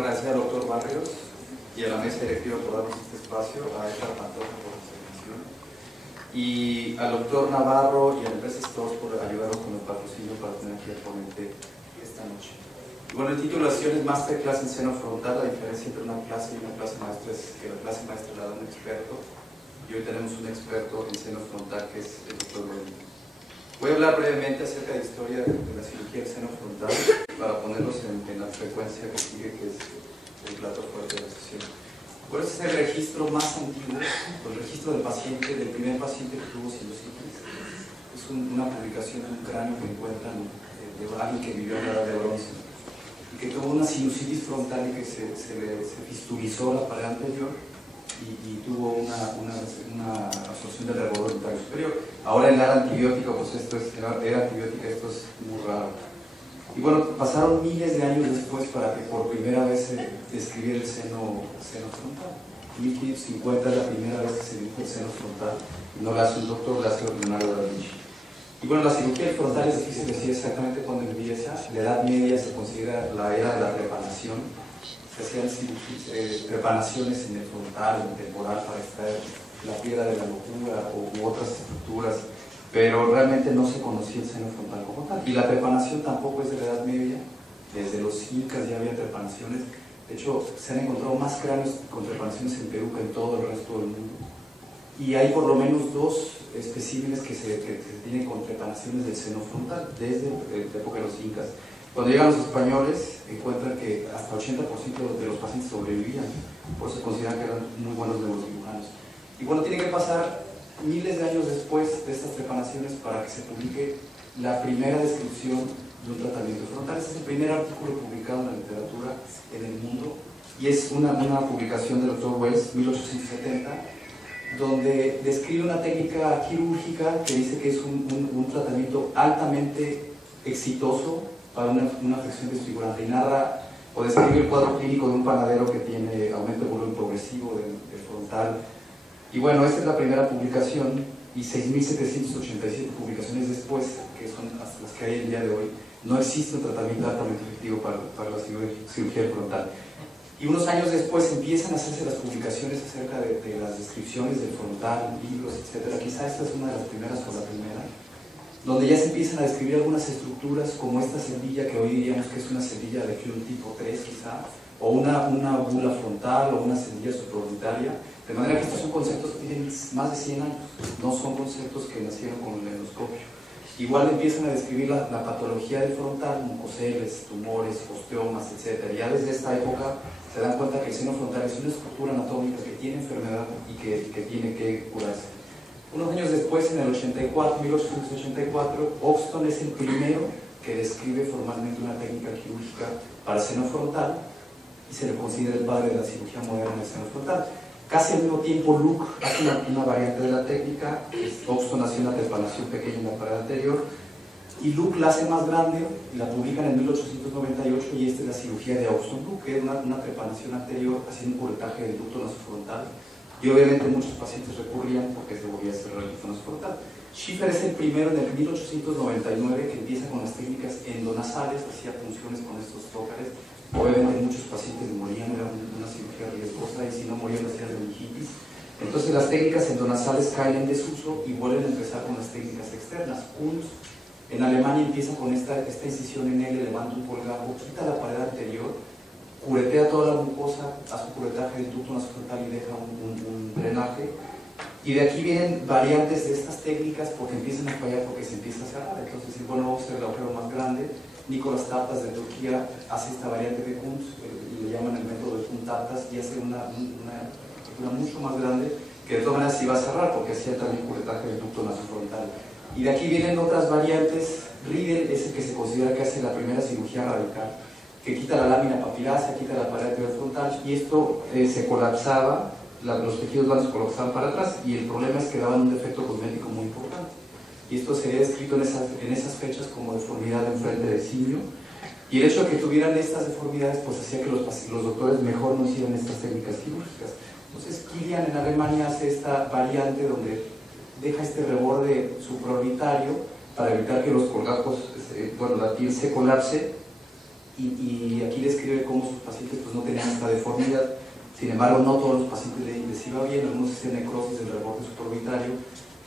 agradecer al doctor Barrios y a la mesa directiva por darnos este espacio, a Edgar Pantoja por su intervención, y al doctor Navarro y a la empresa Stores por ayudarnos con el patrocinio para tener aquí al ponente esta noche. Y bueno, el título de la sesión es Masterclass en seno frontal. La diferencia entre una clase y una clase maestra es que la clase maestra la da un experto, y hoy tenemos un experto en seno frontal que es el doctor Barrios. Voy a hablar brevemente acerca de la historia de la cirugía del seno frontal para ponerlos en la frecuencia que sigue, que es el plato fuerte de la sesión. Bueno, este es el registro más antiguo, el registro del paciente, del primer paciente que tuvo sinusitis. Es una publicación de un cráneo que encuentran de alguien que vivió en la edad de bronce y que tuvo una sinusitis frontal y que se fistulizó la pared anterior y tuvo una absorción del reborde dentario superior. Ahora en la era antibiótica, pues era antibiótica, esto es muy raro. Y bueno, pasaron miles de años después para que por primera vez se describiera el seno frontal. En 1550 es la primera vez que se dijo el seno frontal, y no lo hace un doctor, lo hace Leonardo da Vinci. Y bueno, la cirugía del frontal es difícil decir exactamente cuándo empieza. La Edad Media se considera la era de la trepanación. Se hacían trepanaciones en el frontal, en el temporal, para extraer la piedra de la locura u otras estructuras, pero realmente no se conocía el seno frontal como tal. Y la trepanación tampoco es de la Edad Media. Desde los incas ya había trepanaciones. De hecho, se han encontrado más cráneos con trepanaciones en Perú que en todo el resto del mundo. Y hay por lo menos dos especímenes que se tienen con trepanaciones del seno frontal desde la época de los incas. Cuando llegan los españoles, encuentran que hasta 80% de los pacientes sobrevivían, por eso se consideran que eran muy buenos neurocirujanos. Y bueno, tiene que pasar miles de años después de estas trepanaciones para que se publique la primera descripción de un tratamiento frontal. Este es el primer artículo publicado en la literatura en el mundo, y es una publicación del Dr. Wells, 1870, donde describe una técnica quirúrgica que dice que es un tratamiento altamente exitoso para una afección desfigurante, y narra o describe el cuadro clínico de un panadero que tiene aumento de volumen progresivo del frontal. Y bueno, esta es la primera publicación, y 6.787 publicaciones después, que son hasta las que hay el día de hoy, no existe un tratamiento altamente efectivo para la cirugía frontal. Y unos años después empiezan a hacerse las publicaciones acerca de las descripciones del frontal, libros, etc. Quizá esta es una de las primeras o la primera, donde ya se empiezan a describir algunas estructuras como esta cerdilla, que hoy diríamos que es una cerdilla de Kuhn tipo 3 quizá, o una bula frontal o una cerdilla supraorbitaria, de manera que estos son conceptos que tienen más de 100 años, no son conceptos que nacieron con el endoscopio. Igual empiezan a describir la patología del frontal, mucoceles, tumores, osteomas, etc. Ya desde esta época se dan cuenta que el seno frontal es una estructura anatómica que tiene enfermedad y que tiene que curarse. Unos años después, en el 1884, Oxton es el primero que describe formalmente una técnica quirúrgica para el seno frontal y se le considera el padre de la cirugía moderna del seno frontal. Casi al mismo tiempo, Luke hace una variante de la técnica. Oxton hace una trepanación pequeña en la pared anterior, y Luke la hace más grande y la publican en 1898, y esta es la cirugía de Oxton-Luke, que es una trepanación anterior haciendo un curetaje del ducto nasofrontal. Y obviamente muchos pacientes recurrían porque se volvía a cerrar el ducto nasofrontal. Schiffer es el primero en el 1899 que empieza con las técnicas endonasales, hacía punciones con estos tócares. Obviamente muchos pacientes morían, era una cirugía riesgosa, y si no morían hacían meningitis. Entonces las técnicas endonasales caen en desuso y vuelven a empezar con las técnicas externas. Kunz en Alemania empieza con esta incisión en L, levanta un colgajo, quita la pared anterior, curetea toda la mucosa, hace un curetaje del ducto nasofrontal y deja un drenaje. Y de aquí vienen variantes de estas técnicas porque empiezan a fallar, porque se empieza a cerrar. Entonces, bueno, vamos a hacer el agujero más grande. Nicolás Tatas de Turquía hace esta variante de Kunz, y le llaman el método de Kunz-Tatas, y hace una apertura mucho más grande, que de todas maneras sí va a cerrar porque hacía también curetaje del ducto nasofrontal. Y de aquí vienen otras variantes. Riedel es el que se considera que hace la primera cirugía radical, que quita la lámina papilácea, quita la pared anterior frontal, y esto se colapsaba, los tejidos blandos se colapsaban para atrás, y el problema es que daban un defecto cosmético muy importante. Y esto sería descrito en esas fechas como deformidad en frente de simio. Y el hecho de que tuvieran estas deformidades pues hacía que los doctores mejor no hicieran estas técnicas quirúrgicas. Entonces Kilian en Alemania hace esta variante donde deja este reborde supraorbitario para evitar que los colgajos, la piel se colapse, y aquí describe cómo sus pacientes pues, no tenían esta deformidad. Sin embargo, no todos los pacientes les iba bien, algunos hacían necrosis del reborde supraorbitario,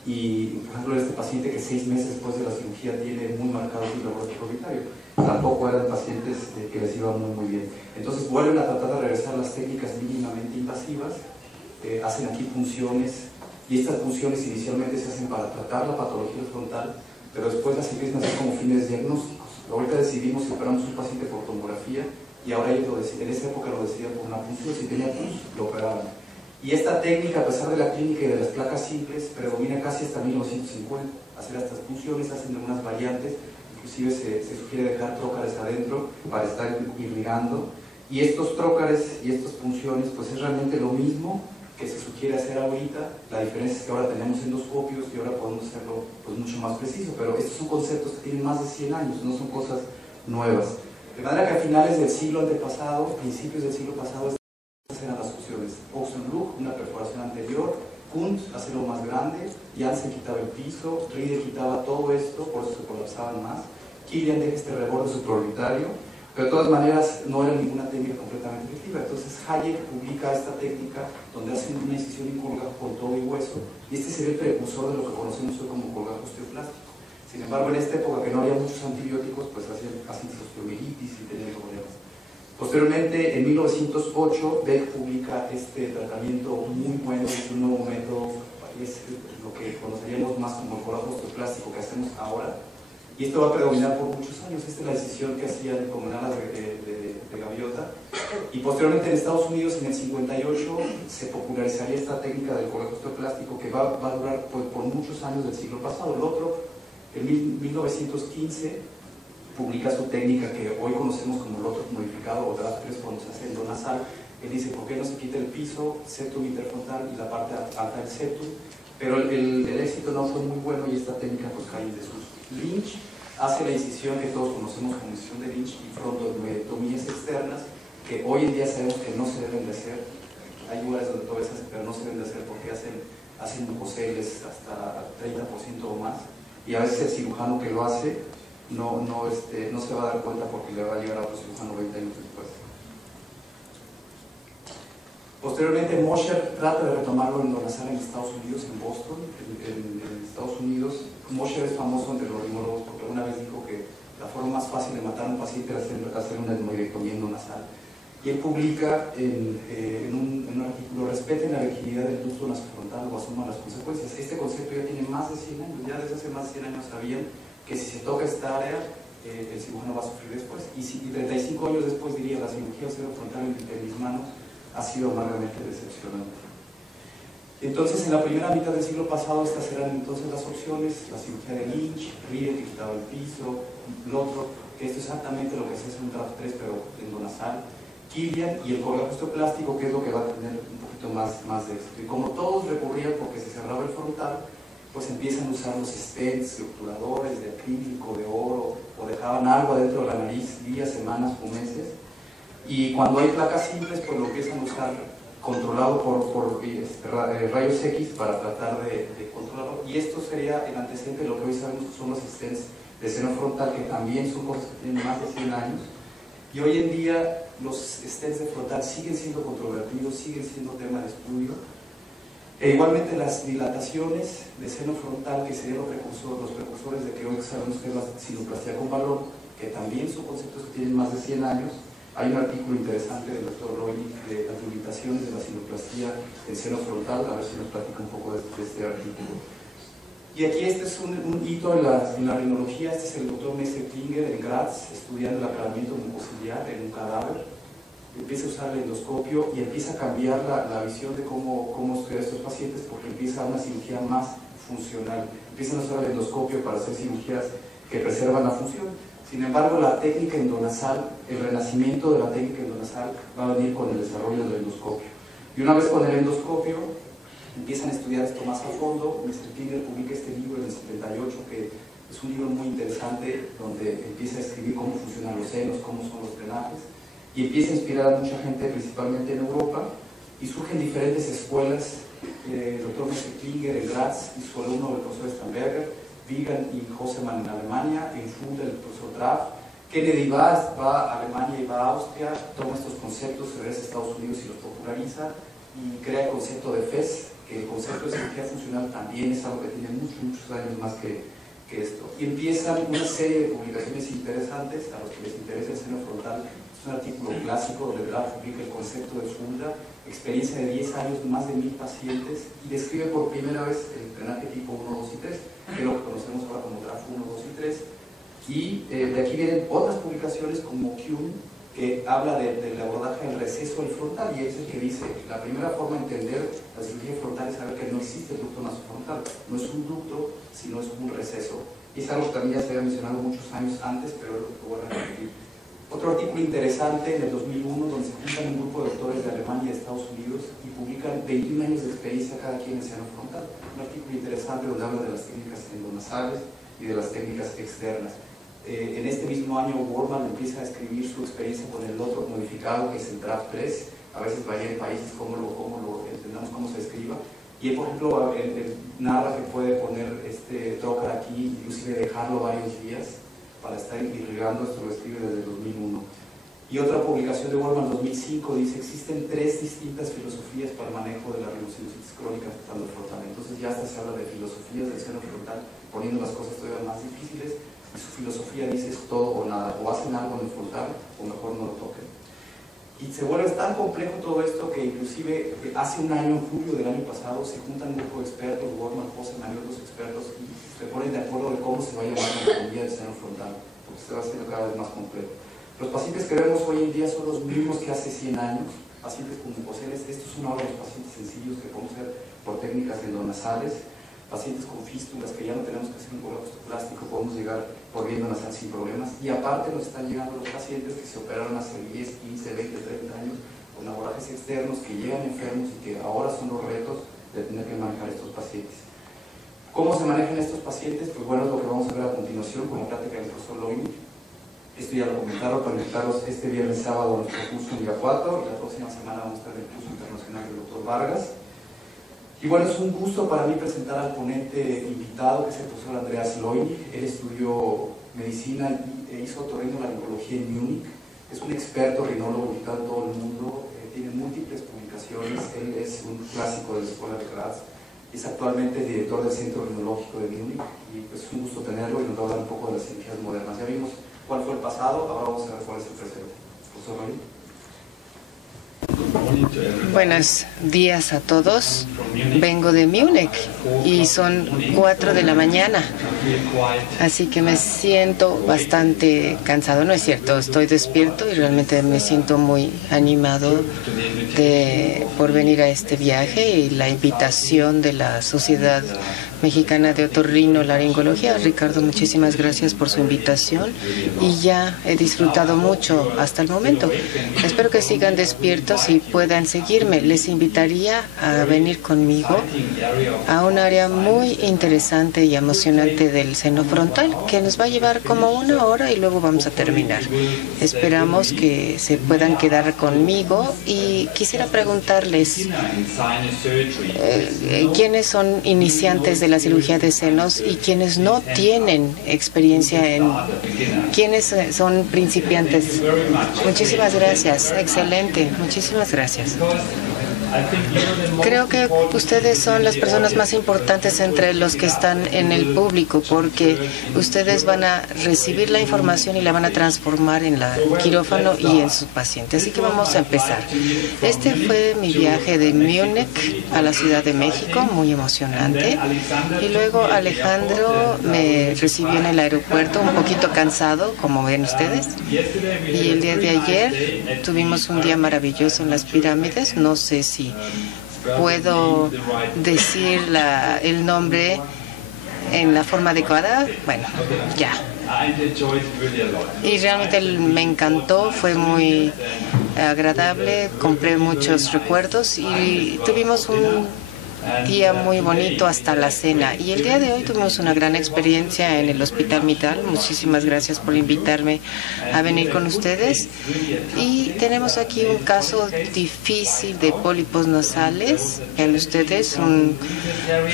y por ejemplo este paciente que 6 meses después de la cirugía tiene muy marcado su reborde supraorbitario, tampoco eran pacientes que les iba muy bien. Entonces vuelven a tratar de regresar las técnicas mínimamente invasivas, hacen aquí punciones, y estas punciones inicialmente se hacen para tratar la patología frontal, pero después las empiezan a hacer como fines diagnósticos. Ahorita decidimos si operamos un paciente por tomografía, y ahora ellos en esa época lo decidían por una punción, si tenía pus, lo operaban. Y esta técnica, a pesar de la clínica y de las placas simples, predomina casi hasta 1950. Hacer estas punciones, hacen algunas variantes, inclusive se sugiere dejar trócares adentro para estar irrigando. Y estos trócares y estas punciones, pues es realmente lo mismo que se sugiere hacer ahorita. La diferencia es que ahora tenemos endoscopios y ahora podemos hacerlo pues, mucho más preciso, pero estos son conceptos que tienen más de 100 años, no son cosas nuevas. De manera que a finales del siglo antepasado, principios del siglo pasado, estas eran las opciones. Ochsenbruch, una perforación anterior, Kunt, hacerlo más grande, Janssen quitaba el piso, Rieder quitaba todo esto, por eso se colapsaban más, Killian deja este reborde supraorbitario, pero de todas maneras no era ninguna técnica completamente efectiva. Entonces Hayek publica esta técnica donde hacen una incisión en colgajo con todo y hueso, y este sería el precursor de lo que conocemos hoy como colgajo osteoplástico. Sin embargo, en esta época que no había muchos antibióticos, pues hacían osteomielitis y tenían problemas. Posteriormente, en 1908, Beck publica este tratamiento muy bueno, es un nuevo método, es lo que conoceríamos más como el colgajo osteoplástico que hacemos ahora, y esto va a predominar por muchos años. Esta es la decisión que hacían con alas de gaviota, y posteriormente en Estados Unidos, en el 58, se popularizaría esta técnica del colgajo osteoplástico que va a durar pues, por muchos años del siglo pasado. El otro, en 1915, publica su técnica que hoy conocemos como Lothrop modificado o draft 3 cuando se hace endonasal. Él dice, ¿por qué no se quita el piso, septum interfrontal y la parte alta del septum? Pero el éxito no fue muy bueno y esta técnica pues cae en desuso. Lynch hace la incisión que todos conocemos como incisión de Lynch y frontotomías externas, que hoy en día sabemos que no se deben de hacer. Hay lugares donde todavía se hacen, pero no se deben de hacer porque hacen mucoceles hasta 30% o más. Y a veces el cirujano que lo hace no se va a dar cuenta porque le va a llegar a otro cirujano 20 años después. Posteriormente, Mosher trata de retomarlo en endonasal en Estados Unidos, en Boston, en Estados Unidos. Mosher es famoso entre los rinólogos porque una vez dijo que la forma más fácil de matar a un paciente era hacer una hemorroidectomía endonasal. Y él publica en un artículo, respeten la virginidad del ducto nasofrontal o asuman las consecuencias. Este concepto ya tiene más de 100 años, ya desde hace más de 100 años sabían que si se toca esta área, el cirujano va a sufrir después. Y 35 años después diría, la cirugía osteofrontal en mis manos ha sido amargamente decepcionante. Entonces, en la primera mitad del siglo pasado, estas eran entonces las opciones: la cirugía de Lynch, Rieder que quitaba el piso, Lothrop, que esto es exactamente lo que se hace en un draft 3 pero endonasal, Killian y el colgajo osteoplástico, que es lo que va a tener un poquito más de éxito. Y como todos recurrían porque se cerraba el frontal, pues empiezan a usar los stents, obturadores de acrílico, de oro, o dejaban algo adentro de la nariz días, semanas o meses. Y cuando hay placas simples, pues lo empiezan a usar controlado por rayos X para tratar de controlarlo. Y esto sería el antecedente de lo que hoy sabemos que son los stents de seno frontal, que también son cosas que tienen más de 100 años. Y hoy en día los stents de frontal siguen siendo controvertidos, siguen siendo tema de estudio. E igualmente las dilataciones de seno frontal, que serían los precursores de que hoy sabemos que es la sinuplastia con balón, que también son conceptos que tienen más de 100 años. Hay un artículo interesante del doctor Roynick de las limitaciones de la sinuplastia en seno frontal, a ver si nos platica un poco de este artículo. Y aquí este es un hito en la rinología. Este es el doctor Messer-Klinger en Graz, estudiando el aclaramiento mucociliar en un cadáver. Empieza a usar el endoscopio y empieza a cambiar la visión de cómo estudiar a estos pacientes, porque empieza una cirugía más funcional. Empiezan a usar el endoscopio para hacer cirugías que preservan la función. Sin embargo, la técnica endonasal, el renacimiento de la técnica endonasal va a venir con el desarrollo del endoscopio. Y una vez con el endoscopio, empiezan a estudiar esto más a fondo. Messer-Klinger publica este libro en el 78, que es un libro muy interesante, donde empieza a escribir cómo funcionan los senos, cómo son los drenajes, y empieza a inspirar a mucha gente, principalmente en Europa, y surgen diferentes escuelas. El doctor Messer-Klinger en Graz y su alumno, el profesor Stamberger, Wiegand y Hossemann en Alemania, en Fulda el profesor Graf, Kennedy va a Alemania y va a Austria, toma estos conceptos, regresa a Estados Unidos y los populariza y crea el concepto de FES, que el concepto de cirugía funcional también es algo que tiene muchos años más que esto. Y empiezan una serie de publicaciones interesantes a los que les interesa el seno frontal. Es un artículo clásico donde Graf publica el concepto de funda, experiencia de 10 años, más de 1000 pacientes, y describe por primera vez el drenaje tipo 1, 2 y 3, que es lo que conocemos ahora como Graf 1, 2 y 3. Y de aquí vienen otras publicaciones como Kuhn, que habla del abordaje del receso del frontal, y es el que dice, la primera forma de entender la cirugía frontal es saber que no existe el ducto nasofrontal, no es un ducto, sino es un receso. Y es algo que también ya se había mencionado muchos años antes, pero lo voy a repetir. Otro artículo interesante en el 2001, donde se juntan un grupo de doctores de Alemania y de Estados Unidos y publican 21 años de experiencia cada quien en el seno frontal. Un artículo interesante donde habla de las técnicas endonasales y de las técnicas externas. En este mismo año Worman empieza a escribir su experiencia con el otro modificado, que es el Draft 3. A veces varía en países cómo lo entendamos, cómo se escriba. Y él, por ejemplo, narra que puede poner este trocar aquí, inclusive dejarlo varios días para estar irrigando. Esto lo escribe desde el 2001. Y otra publicación de Worman 2005 dice: existen 3 distintas filosofías para el manejo de la rhinosinusitis crónica afectando el frontal. Entonces ya hasta se habla de filosofías del seno frontal, poniendo las cosas todavía más difíciles. Y su filosofía dice: es todo o nada, o hacen algo en el frontal o mejor no lo toquen. Y se vuelve tan complejo todo esto que inclusive hace un año, en julio del año pasado, se juntan un grupo de expertos, Worman, Hosseman y otros expertos, y se ponen de acuerdo de cómo se va a llamar la anatomía del seno frontal, porque se va haciendo cada vez más complejo. Los pacientes que vemos hoy en día son los mismos que hace 100 años, pacientes con mucoceles. Estos son ahora los pacientes sencillos que podemos hacer por técnicas endonasales. Pacientes con fístulas que ya no tenemos que hacer un colapso plástico, podemos llegar por vía nasal sin problemas. Y aparte nos están llegando los pacientes que se operaron hace 10, 15, 20, 30 años con abordajes externos, que llegan enfermos y que ahora son los retos de tener que manejar estos pacientes. ¿Cómo se manejan estos pacientes? Pues bueno, es lo que vamos a ver a continuación con la plática del profesor Loinig. Esto ya lo comentaron, para invitarlos este viernes sábado a nuestro curso en Irapuato, y la próxima semana vamos a estar en el curso internacional del Dr. Vargas. Y bueno, es un gusto para mí presentar al ponente invitado, que es el profesor Andreas Loinig. Él estudió medicina e hizo otorrinolaringología en Múnich. Es un experto rinólogo ubicado en todo el mundo, tiene múltiples publicaciones. Él es un clásico de la Escuela de Graz. Es actualmente director del Centro Rinológico de Múnich, y pues es un gusto tenerlo, y nos va a hablar un poco de las cirugías modernas. Ya vimos cuál fue el pasado, ahora vamos a ver cuál es el presente. Profesor Loinig. Buenos días a todos. Vengo de Múnich y son 4 de la mañana, así que me siento bastante cansado. No es cierto, estoy despierto y realmente me siento muy animado por venir a este viaje y la invitación de la Sociedad Mexicana de Otorrinolaringología. Ricardo, muchísimas gracias por su invitación, y ya he disfrutado mucho hasta el momento. Espero que sigan despiertos y puedan seguirme. Les invitaría a venir conmigo a un área muy interesante y emocionante del seno frontal, que nos va a llevar como 1 hora y luego vamos a terminar. Esperamos que se puedan quedar conmigo, y quisiera preguntarles quiénes son iniciantes de la cirugía de senos y quienes no tienen experiencia en... ¿Quiénes son principiantes? Muchísimas gracias. Excelente. Muchísimas gracias. Creo que ustedes son las personas más importantes entre los que están en el público, porque ustedes van a recibir la información y la van a transformar en la quirófano y en sus pacientes. Así que vamos a empezar. Este fue mi viaje de Múnich a la Ciudad de México, muy emocionante. Y luego Alejandro me recibió en el aeropuerto, un poquito cansado, como ven ustedes. Y el día de ayer tuvimos un día maravilloso en las pirámides. No sé si puedo decir el nombre en la forma adecuada. Bueno, ya. Y realmente me encantó, fue muy agradable, compré muchos recuerdos y tuvimos día muy bonito hasta la cena. Y el día de hoy tuvimos una gran experiencia en el Hospital Mittal. Muchísimas gracias por invitarme a venir con ustedes. Y tenemos aquí un caso difícil de pólipos nasales. Vean ustedes, un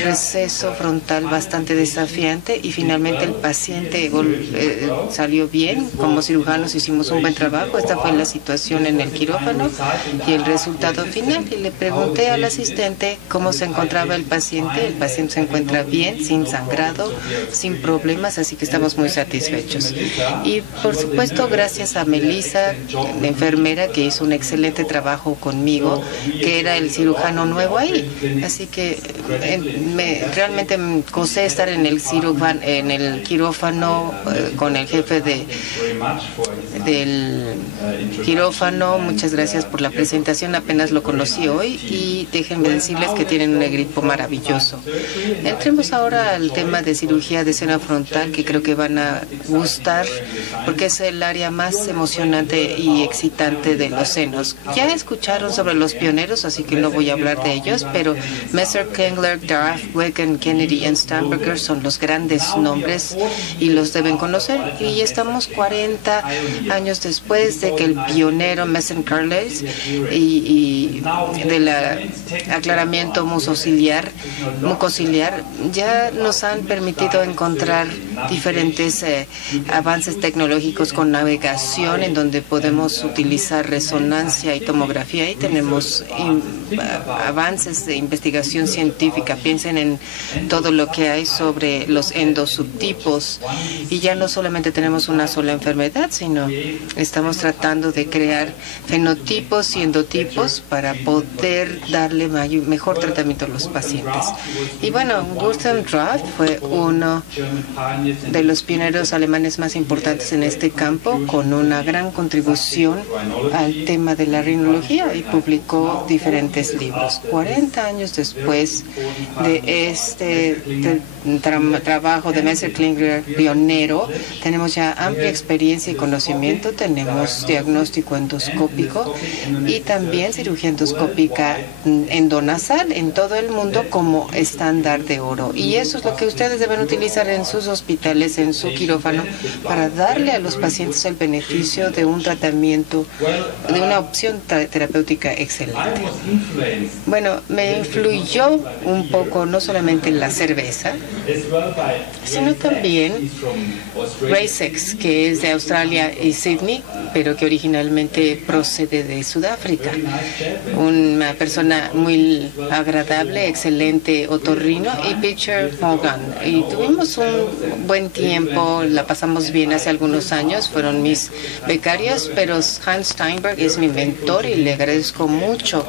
receso frontal bastante desafiante, y finalmente el paciente salió bien. Como cirujanos hicimos un buen trabajo. Esta fue la situación en el quirófano y el resultado final. Y le pregunté al asistente cómo se encontraba el paciente. El paciente se encuentra bien, sin sangrado, sin problemas, así que estamos muy satisfechos. Y por supuesto, gracias a Melissa, la enfermera, que hizo un excelente trabajo conmigo, que era el cirujano nuevo ahí. Así que realmente me gocé estar en el quirófano con el jefe del quirófano. Muchas gracias por la presentación, apenas lo conocí hoy, y déjenme decirles que tienen un equipo maravilloso. Entremos ahora al tema de cirugía de seno frontal, que creo que van a gustar, porque es el área más emocionante y excitante de los senos. Ya escucharon sobre los pioneros, así que no voy a hablar de ellos, pero Messer, Klingler, Graf, Wegen, Kennedy y Steinberger son los grandes nombres y los deben conocer. Y estamos 40 años después de que el pionero Messer Carles y del aclaramiento mucociliar ya nos han permitido encontrar diferentes avances tecnológicos con navegación, en donde podemos utilizar resonancia y tomografía, y tenemos avances de investigación científica. Piensen en todo lo que hay sobre los endosubtipos, y ya no solamente tenemos una sola enfermedad, sino estamos tratando de crear fenotipos y endotipos para poder darle mejor tratamiento a los pacientes. Y bueno, Gustav Graf fue uno de los pioneros alemanes más importantes en este campo, con una gran contribución al tema de la rinología, y publicó diferentes libros. 40 años después de este trabajo de Messer Klingler pionero, tenemos ya amplia experiencia y conocimiento. Tenemos diagnóstico endoscópico y también cirugía endoscópica endonasal en todo el mundo como estándar de oro. Y eso es lo que ustedes deben utilizar en sus hospitales, en su quirófano, para darle a los pacientes el beneficio de un tratamiento, de una opción terapéutica excelente. Bueno, me influyó un poco no solamente la cerveza, sino también Ray Sex, que es de Australia y Sydney, pero que originalmente procede de Sudáfrica. Una persona muy agradable, excelente otorrino, y Peter Morgan. Y tuvimos un buen tiempo, la pasamos bien hace algunos años, fueron mis becarios, pero Hans Steinberg es mi mentor y le agradezco mucho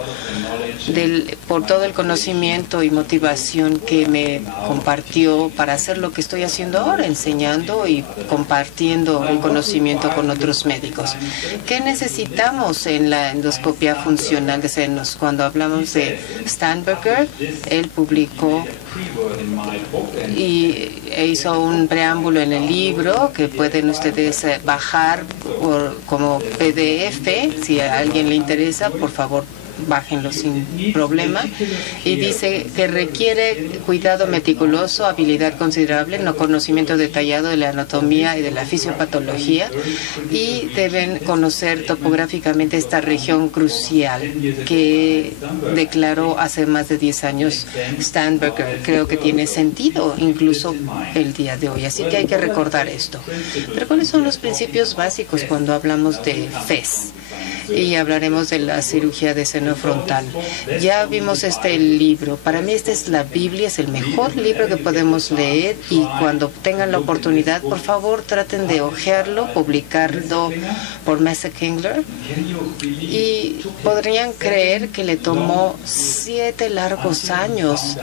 por todo el conocimiento y motivación que me compartió para hacer lo que estoy haciendo ahora, enseñando y compartiendo el conocimiento con otros médicos. ¿Qué necesitamos en la endoscopia funcional de senos? Cuando hablamos de Steinberger, él publicó y hizo un preámbulo en el libro que pueden ustedes bajar como PDF. Si a alguien le interesa, por favor, bájenlo sin problema. Y dice que requiere cuidado meticuloso, habilidad considerable, no conocimiento detallado de la anatomía y de la fisiopatología, y deben conocer topográficamente esta región crucial que declaró hace más de 10 años Steinberger. Creo que tiene sentido incluso el día de hoy, así que hay que recordar esto. Pero ¿cuáles son los principios básicos cuando hablamos de FES? Y hablaremos de la cirugía de seno frontal. Ya vimos este libro. Para mí esta es la Biblia, es el mejor libro que podemos leer, y cuando tengan la oportunidad, por favor, traten de hojearlo, publicado por Messer Klingler. Y podrían creer que le tomó 7 largos años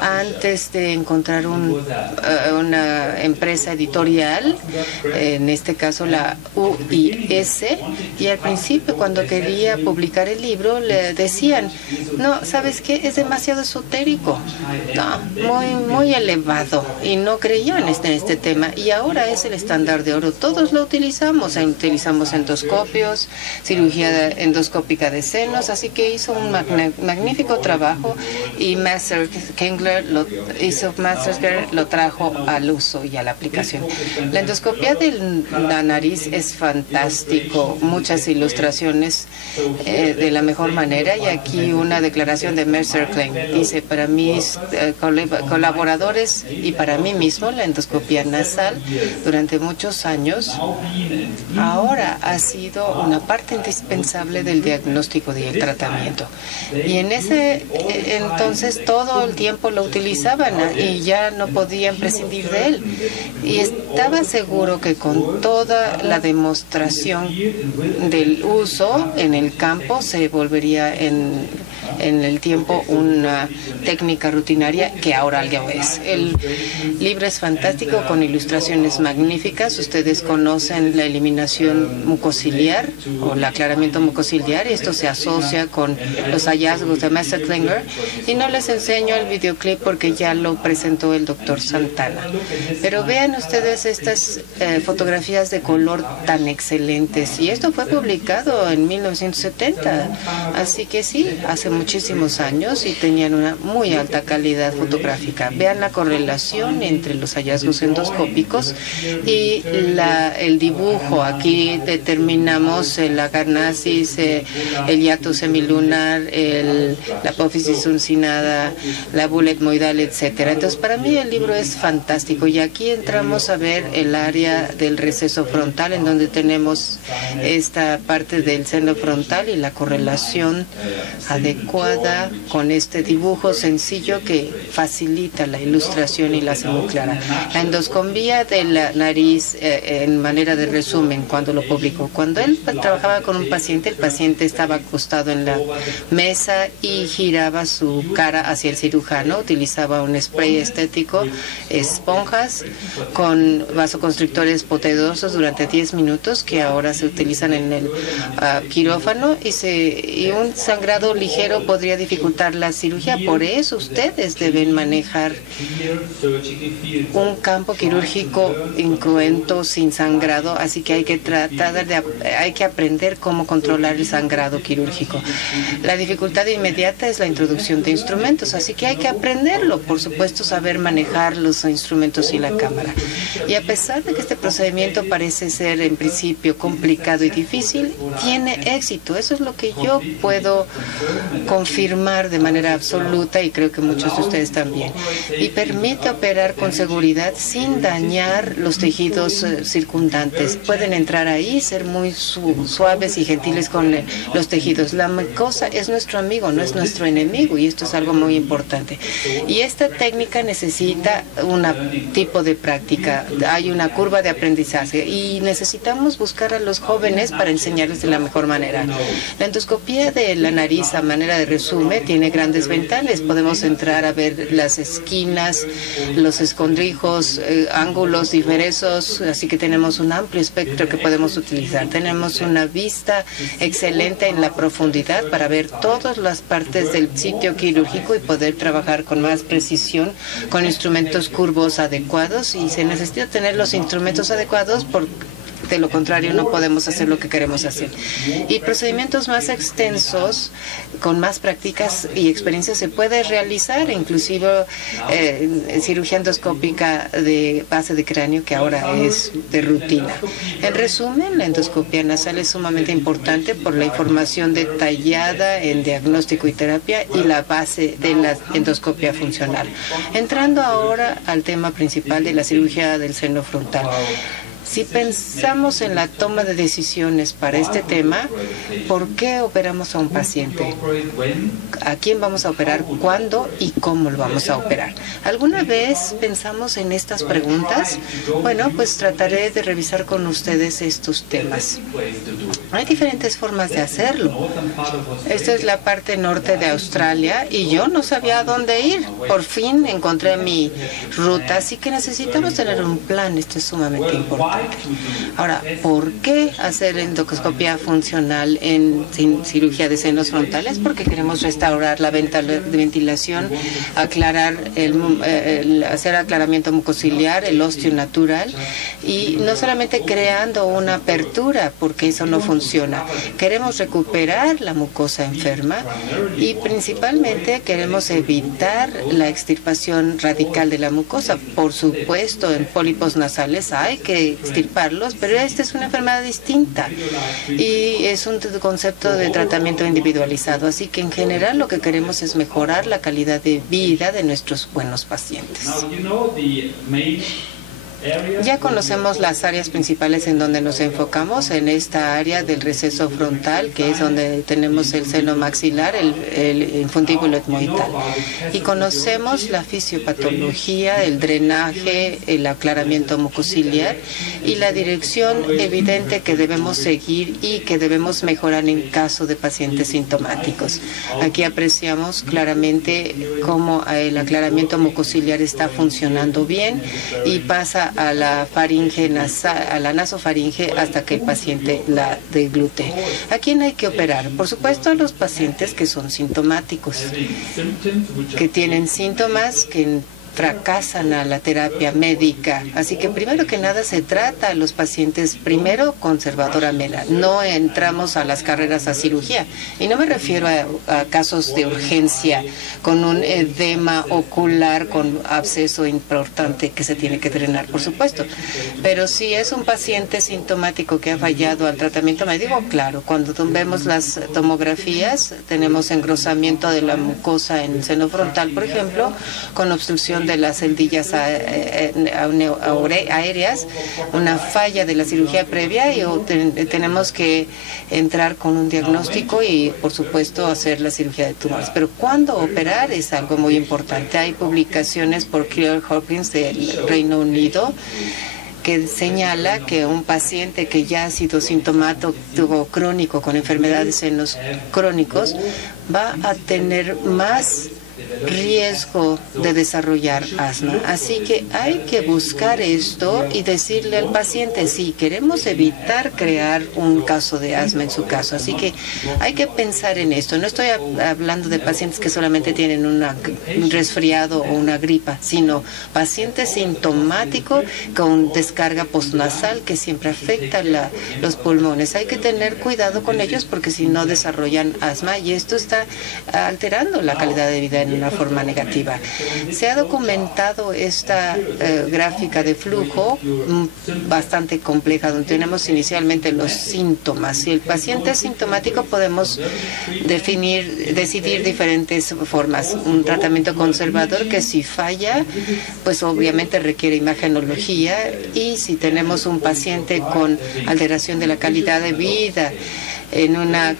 antes de encontrar una empresa editorial, en este caso la UIS, y al principio, cuando quería publicar el libro le decían, no, ¿sabes qué? Es demasiado esotérico, no, muy elevado, y no creían en este tema. Y ahora es el estándar de oro. Todos lo utilizamos endoscopios, cirugía endoscópica de senos, así que hizo un magnífico trabajo y Master Kengler lo trajo al uso y a la aplicación. La endoscopia de la nariz es fantástico, muchas ilustraciones de la mejor manera, y aquí una declaración de Mercer Klein. Dice, para mis colaboradores y para mí mismo, la endoscopia nasal durante muchos años ahora ha sido una parte indispensable del diagnóstico y el tratamiento. Y en ese entonces todo el tiempo lo utilizaban y ya no podían prescindir de él. Y estaba seguro que con toda la demostración del uso en el campo se volvería en el tiempo una técnica rutinaria, que ahora algo es. El libro es fantástico, con ilustraciones magníficas. Ustedes conocen la eliminación mucociliar o el aclaramiento mucociliar, y esto se asocia con los hallazgos de Master Klinger, y no les enseño el videoclip porque ya lo presentó el doctor Santana. Pero vean ustedes estas fotografías de color tan excelentes, y esto fue publicado en 1970, así que sí, hace muchísimos años, y tenían una muy alta calidad fotográfica. Vean la correlación entre los hallazgos endoscópicos y el dibujo. Aquí determinamos la agarnasis, el hiato semilunar, la apófisis uncinada, la bula etmoidal, etcétera. Entonces, para mí el libro es fantástico, y aquí entramos a ver el área del receso frontal, en donde tenemos esta parte del seno frontal y la correlación adecuada con este dibujo sencillo que facilita la ilustración y la hace muy clara. La endoscopia de la nariz, en manera de resumen, cuando lo publicó, cuando él trabajaba con un paciente, el paciente estaba acostado en la mesa y giraba su cara hacia el cirujano, utilizaba un spray estético, esponjas con vasoconstrictores poderosos durante 10 minutos, que ahora se utilizan en el quirófano, y un sangrado ligero podría dificultar la cirugía. Por eso ustedes deben manejar un campo quirúrgico incruento, sin sangrado, así que hay que aprender cómo controlar el sangrado quirúrgico. La dificultad inmediata es la introducción de instrumentos, así que hay que aprenderlo, por supuesto, saber manejar los instrumentos y la cámara. Y a pesar de que este procedimiento parece ser en principio complicado y difícil, tiene éxito. Eso es lo que yo puedo confirmar de manera absoluta, y creo que muchos de ustedes también. Y permite operar con seguridad sin dañar los tejidos circundantes. Pueden entrar ahí, ser muy suaves y gentiles con los tejidos. La mucosa es nuestro amigo, no es nuestro enemigo, y esto es algo muy importante. Y esta técnica necesita un tipo de práctica. Hay una curva de aprendizaje y necesitamos buscar a los jóvenes para enseñarles de la mejor manera. La endoscopia de la nariz, a manera de resumen, tiene grandes ventanas. Podemos entrar a ver las esquinas, los escondrijos, ángulos diversos, así que tenemos un amplio espectro que podemos utilizar. Tenemos una vista excelente en la profundidad para ver todas las partes del sitio quirúrgico y poder trabajar con más precisión con instrumentos curvos adecuados, y se necesita tener los instrumentos adecuados porque de lo contrario no podemos hacer lo que queremos hacer. Y procedimientos más extensos, con más prácticas y experiencias, se puede realizar, inclusive cirugía endoscópica de base de cráneo, que ahora es de rutina. En resumen, la endoscopia nasal es sumamente importante por la información detallada en diagnóstico y terapia y la base de la endoscopia funcional. Entrando ahora al tema principal de la cirugía del seno frontal. Si pensamos en la toma de decisiones para este tema, ¿por qué operamos a un paciente? ¿A quién vamos a operar? ¿Cuándo? ¿Y cómo lo vamos a operar? ¿Alguna vez pensamos en estas preguntas? Bueno, pues trataré de revisar con ustedes estos temas. Hay diferentes formas de hacerlo. Esta es la parte norte de Australia y yo no sabía a dónde ir. Por fin encontré mi ruta, así que necesitamos tener un plan. Esto es sumamente importante. Ahora, ¿por qué hacer endoscopia funcional en cirugía de senos frontales? Porque queremos restaurar la ventilación, hacer aclaramiento mucociliar, el óseo natural, y no solamente creando una apertura, porque eso no funciona. Queremos recuperar la mucosa enferma y principalmente queremos evitar la extirpación radical de la mucosa. Por supuesto, en pólipos nasales hay que extirparlos, pero esta es una enfermedad distinta y es un concepto de tratamiento individualizado. Así que en general lo que queremos es mejorar la calidad de vida de nuestros buenos pacientes. Ya conocemos las áreas principales en donde nos enfocamos, en esta área del receso frontal, que es donde tenemos el seno maxilar, el infundíbulo etmoidal. Y conocemos la fisiopatología, el drenaje, el aclaramiento mucociliar y la dirección evidente que debemos seguir y que debemos mejorar en caso de pacientes sintomáticos. Aquí apreciamos claramente cómo el aclaramiento mucociliar está funcionando bien y pasa a la faringe nasal, a la nasofaringe, hasta que el paciente la deglute. ¿A quién hay que operar? Por supuesto, a los pacientes que son sintomáticos, que tienen síntomas que fracasan a la terapia médica. Así que primero que nada se trata a los pacientes primero conservadoramente. No entramos a las carreras a cirugía. Y no me refiero a casos de urgencia con un edema ocular con absceso importante que se tiene que drenar, por supuesto. Pero si es un paciente sintomático que ha fallado al tratamiento médico, claro, cuando vemos las tomografías, tenemos engrosamiento de la mucosa en el seno frontal, por ejemplo, con obstrucción de las celdillas aéreas, una falla de la cirugía previa, y tenemos que entrar con un diagnóstico y, por supuesto, hacer la cirugía de tumores. Pero ¿cuándo operar? Es algo muy importante. Hay publicaciones por Claire Hopkins del Reino Unido que señala que un paciente que ya ha sido sintomático crónico con enfermedades de senos crónicos va a tener más riesgo de desarrollar asma. Así que hay que buscar esto y decirle al paciente si queremos evitar crear un caso de asma en su caso. Así que hay que pensar en esto. No estoy hablando de pacientes que solamente tienen un resfriado o una gripa, sino pacientes sintomáticos con descarga postnasal que siempre afecta los pulmones. Hay que tener cuidado con ellos porque si no desarrollan asma, y esto está alterando la calidad de vida en una forma negativa. Se ha documentado esta gráfica de flujo bastante compleja, donde tenemos inicialmente los síntomas. Si el paciente es sintomático, podemos decidir diferentes formas. Un tratamiento conservador que si falla, pues obviamente requiere imagenología, y si tenemos un paciente con alteración de la calidad de vida en una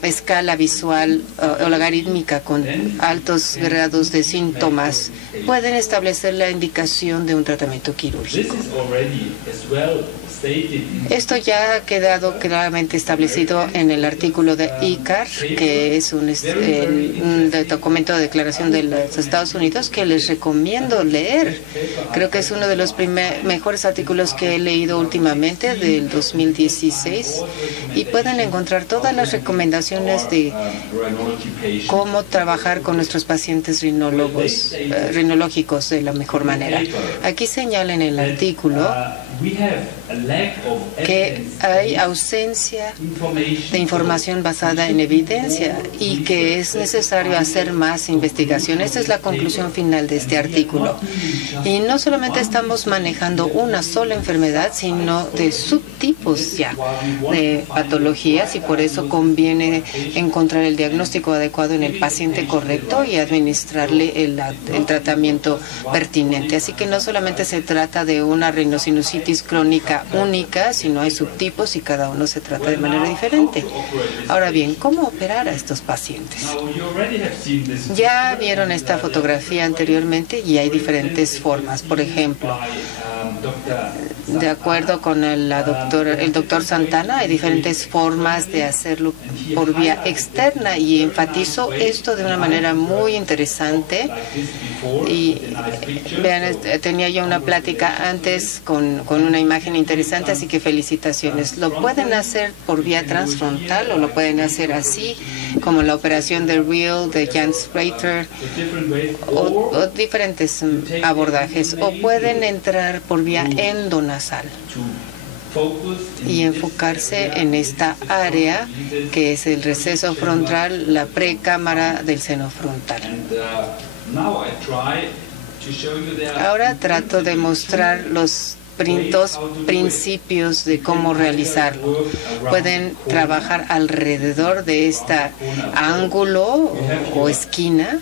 escala visual o logarítmica con altos grados de síntomas, pueden establecer la indicación de un tratamiento quirúrgico. Esto ya ha quedado claramente establecido en el artículo de ICAR, que es un documento de declaración de los Estados Unidos que les recomiendo leer. Creo que es uno de los mejores artículos que he leído últimamente, del 2016, y pueden encontrar todas las recomendaciones de cómo trabajar con nuestros pacientes rinológicos de la mejor manera. Aquí señala en el artículo que hay ausencia de información basada en evidencia y que es necesario hacer más investigación. Esta es la conclusión final de este artículo. Y no solamente estamos manejando una sola enfermedad, sino de subtipos ya de patologías, y por eso conviene encontrar el diagnóstico adecuado en el paciente correcto y administrarle el tratamiento pertinente. Así que no solamente se trata de una rinosinusitis crónica única, sino hay subtipos y cada uno se trata de manera diferente. Ahora bien, ¿cómo operar a estos pacientes? Ya vieron esta fotografía anteriormente y hay diferentes formas. Por ejemplo, de acuerdo con el doctor Santana, hay diferentes formas de hacerlo por por vía externa, y enfatizó esto de una manera muy interesante. Y vean, tenía yo una plática antes con una imagen interesante, así que felicitaciones. Lo pueden hacer por vía transfrontal o lo pueden hacer así, como la operación de Real, de Jan Sprater, o diferentes abordajes, o pueden entrar por vía endonasal y enfocarse en esta área que es el receso frontal, la precámara del seno frontal. Ahora trato de mostrar los principios de cómo realizarlo. Pueden trabajar alrededor de este ángulo o esquina.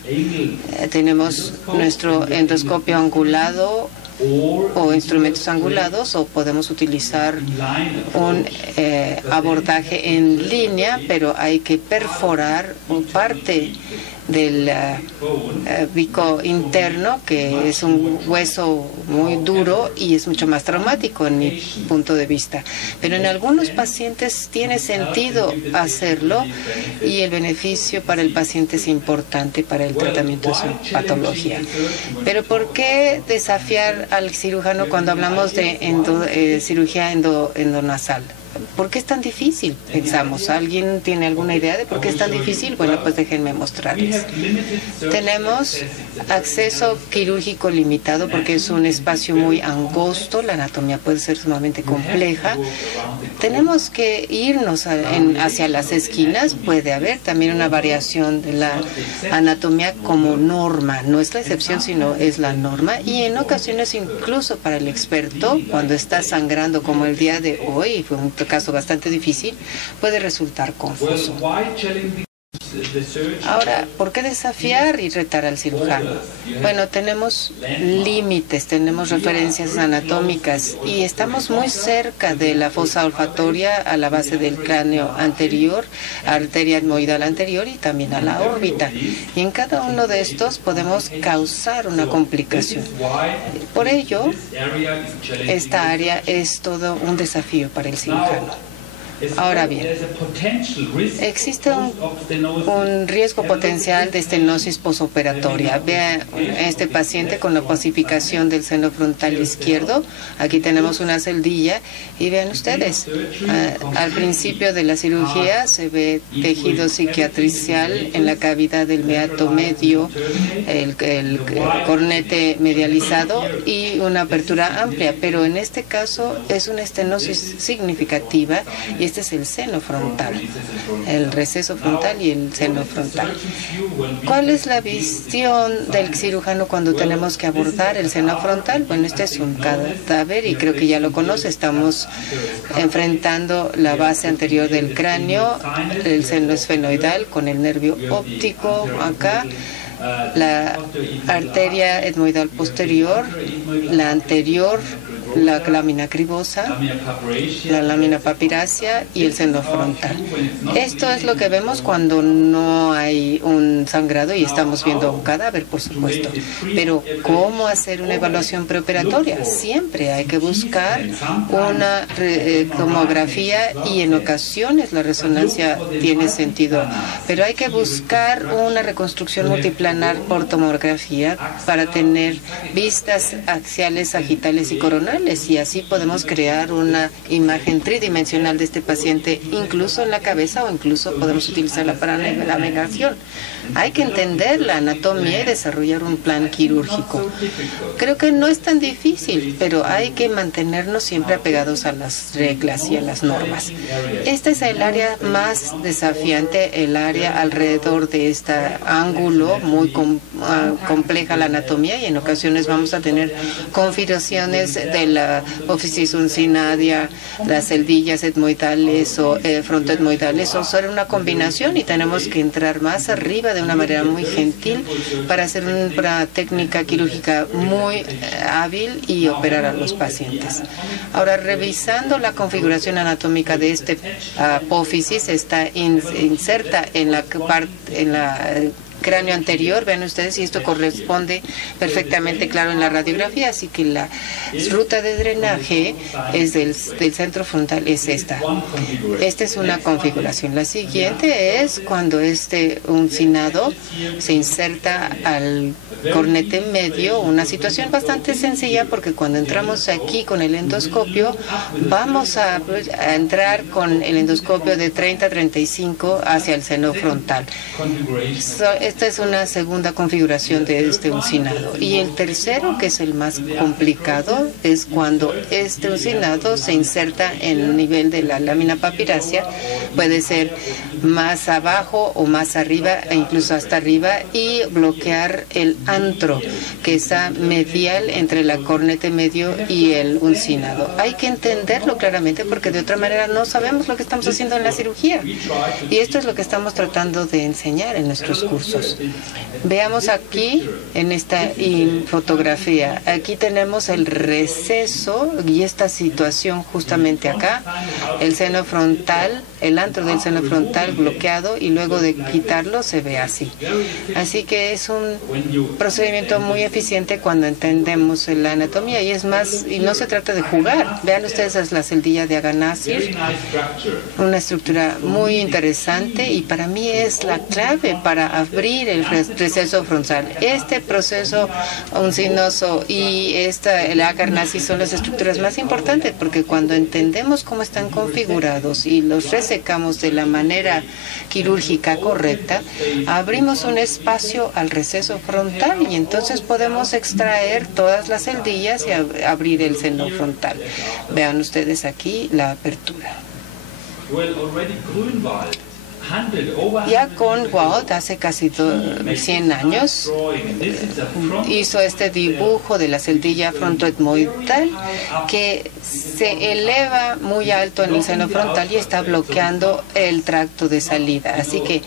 Tenemos nuestro endoscopio angulado o instrumentos angulados, o podemos utilizar un abordaje en línea, pero hay que perforar parte del bico interno, que es un hueso muy duro y es mucho más traumático en mi punto de vista. Pero en algunos pacientes tiene sentido hacerlo y el beneficio para el paciente es importante para el tratamiento de su patología. Pero ¿por qué desafiar al cirujano cuando hablamos de cirugía endonasal? ¿Por qué es tan difícil? Pensamos. ¿Alguien tiene alguna idea de por qué es tan difícil? Bueno, pues déjenme mostrarles. Tenemos acceso quirúrgico limitado porque es un espacio muy angosto. La anatomía puede ser sumamente compleja. Tenemos que irnos hacia las esquinas. Puede haber también una variación de la anatomía como norma. No es la excepción, sino es la norma. Y en ocasiones, incluso para el experto, cuando está sangrando como el día de hoy, fue un caso bastante difícil, puede resultar confuso. Ahora, ¿por qué desafiar y retar al cirujano? Bueno, tenemos límites, tenemos referencias anatómicas y estamos muy cerca de la fosa olfatoria a la base del cráneo anterior, arteria etmoidal anterior y también a la órbita. Y en cada uno de estos podemos causar una complicación. Por ello, esta área es todo un desafío para el cirujano. Ahora bien, existe un riesgo potencial de estenosis posoperatoria. Vean este paciente con la posificación del seno frontal izquierdo. Aquí tenemos una celdilla y vean ustedes, al principio de la cirugía se ve tejido cicatricial en la cavidad del meato medio, el cornete medializado y una apertura amplia, pero en este caso es una estenosis significativa y este es el seno frontal, el receso frontal y el seno frontal. ¿Cuál es la visión del cirujano cuando tenemos que abordar el seno frontal? Bueno, este es un cadáver y creo que ya lo conoce. Estamos enfrentando la base anterior del cráneo, el seno esfenoidal con el nervio óptico acá, la arteria etmoidal posterior, la anterior, la lámina cribosa, la lámina papirácea y el seno frontal. Esto es lo que vemos cuando no hay un sangrado y estamos viendo un cadáver, por supuesto. Pero ¿cómo hacer una evaluación preoperatoria? Siempre hay que buscar una tomografía y en ocasiones la resonancia tiene sentido. Pero hay que buscar una reconstrucción multiplanar por tomografía para tener vistas axiales, sagitales y coronales. Y así podemos crear una imagen tridimensional de este paciente, incluso en la cabeza, o incluso podemos utilizarla para la navegación. Hay que entender la anatomía y desarrollar un plan quirúrgico. Creo que no es tan difícil, pero hay que mantenernos siempre apegados a las reglas y a las normas. Este es el área más desafiante, el área alrededor de este ángulo, muy compleja la anatomía, y en ocasiones vamos a tener configuraciones de la apófisis uncinaria, las celdillas etmoidales o frontoetmoidales, o ser una combinación, y tenemos que entrar más arriba de una manera muy gentil para hacer una técnica quirúrgica muy hábil y operar a los pacientes. Ahora, revisando la configuración anatómica de este apófisis, está inserta en la cráneo anterior, vean ustedes, y esto corresponde perfectamente claro en la radiografía, así que la ruta de drenaje es del centro frontal, es esta. Esta es una configuración. La siguiente es cuando este uncinado se inserta al cornete medio, una situación bastante sencilla porque cuando entramos aquí con el endoscopio, vamos a entrar con el endoscopio de 30 a 35 hacia el seno frontal. Esta es una segunda configuración de este uncinado. Y el tercero, que es el más complicado, es cuando este uncinado se inserta en el nivel de la lámina papirácea, puede ser más abajo o más arriba e incluso hasta arriba, y bloquear el antro que está medial entre el cornete medio y el uncinado. Hay que entenderlo claramente porque de otra manera no sabemos lo que estamos haciendo en la cirugía. Y esto es lo que estamos tratando de enseñar en nuestros cursos. Veamos aquí en esta fotografía. Aquí tenemos el receso y esta situación justamente acá. El seno frontal, el antro del seno frontal bloqueado, y luego de quitarlo se ve así. Así que es un procedimiento muy eficiente cuando entendemos la anatomía, y es más, y no se trata de jugar. Vean ustedes, es la celdilla de Aganassi, una estructura muy interesante y para mí es la clave para abrir el receso frontal. Este proceso uncinoso y el Aganassi son las estructuras más importantes porque cuando entendemos cómo están configurados y los resecamos de la manera quirúrgica correcta, abrimos un espacio al receso frontal y entonces podemos extraer todas las celdillas y abrir el seno frontal. Vean ustedes aquí la apertura. Ya Grünwald hace casi 100 años hizo este dibujo de la celdilla frontoetmoidal que se eleva muy alto en el seno frontal y está bloqueando el tracto de salida. Así que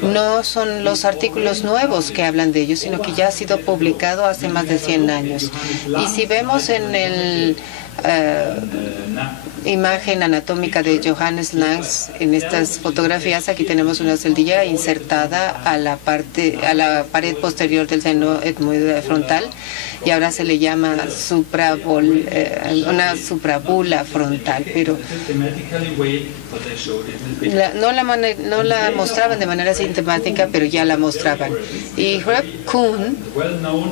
no son los artículos nuevos que hablan de ello, sino que ya ha sido publicado hace más de 100 años. Y si vemos en el imagen anatómica de Johannes Lange en estas fotografías, aquí tenemos una celdilla insertada a la pared posterior del seno etmoide frontal y ahora se le llama una suprabula frontal, pero no la mostraban de manera sistemática, pero ya la mostraban. Y Herb Kuhn,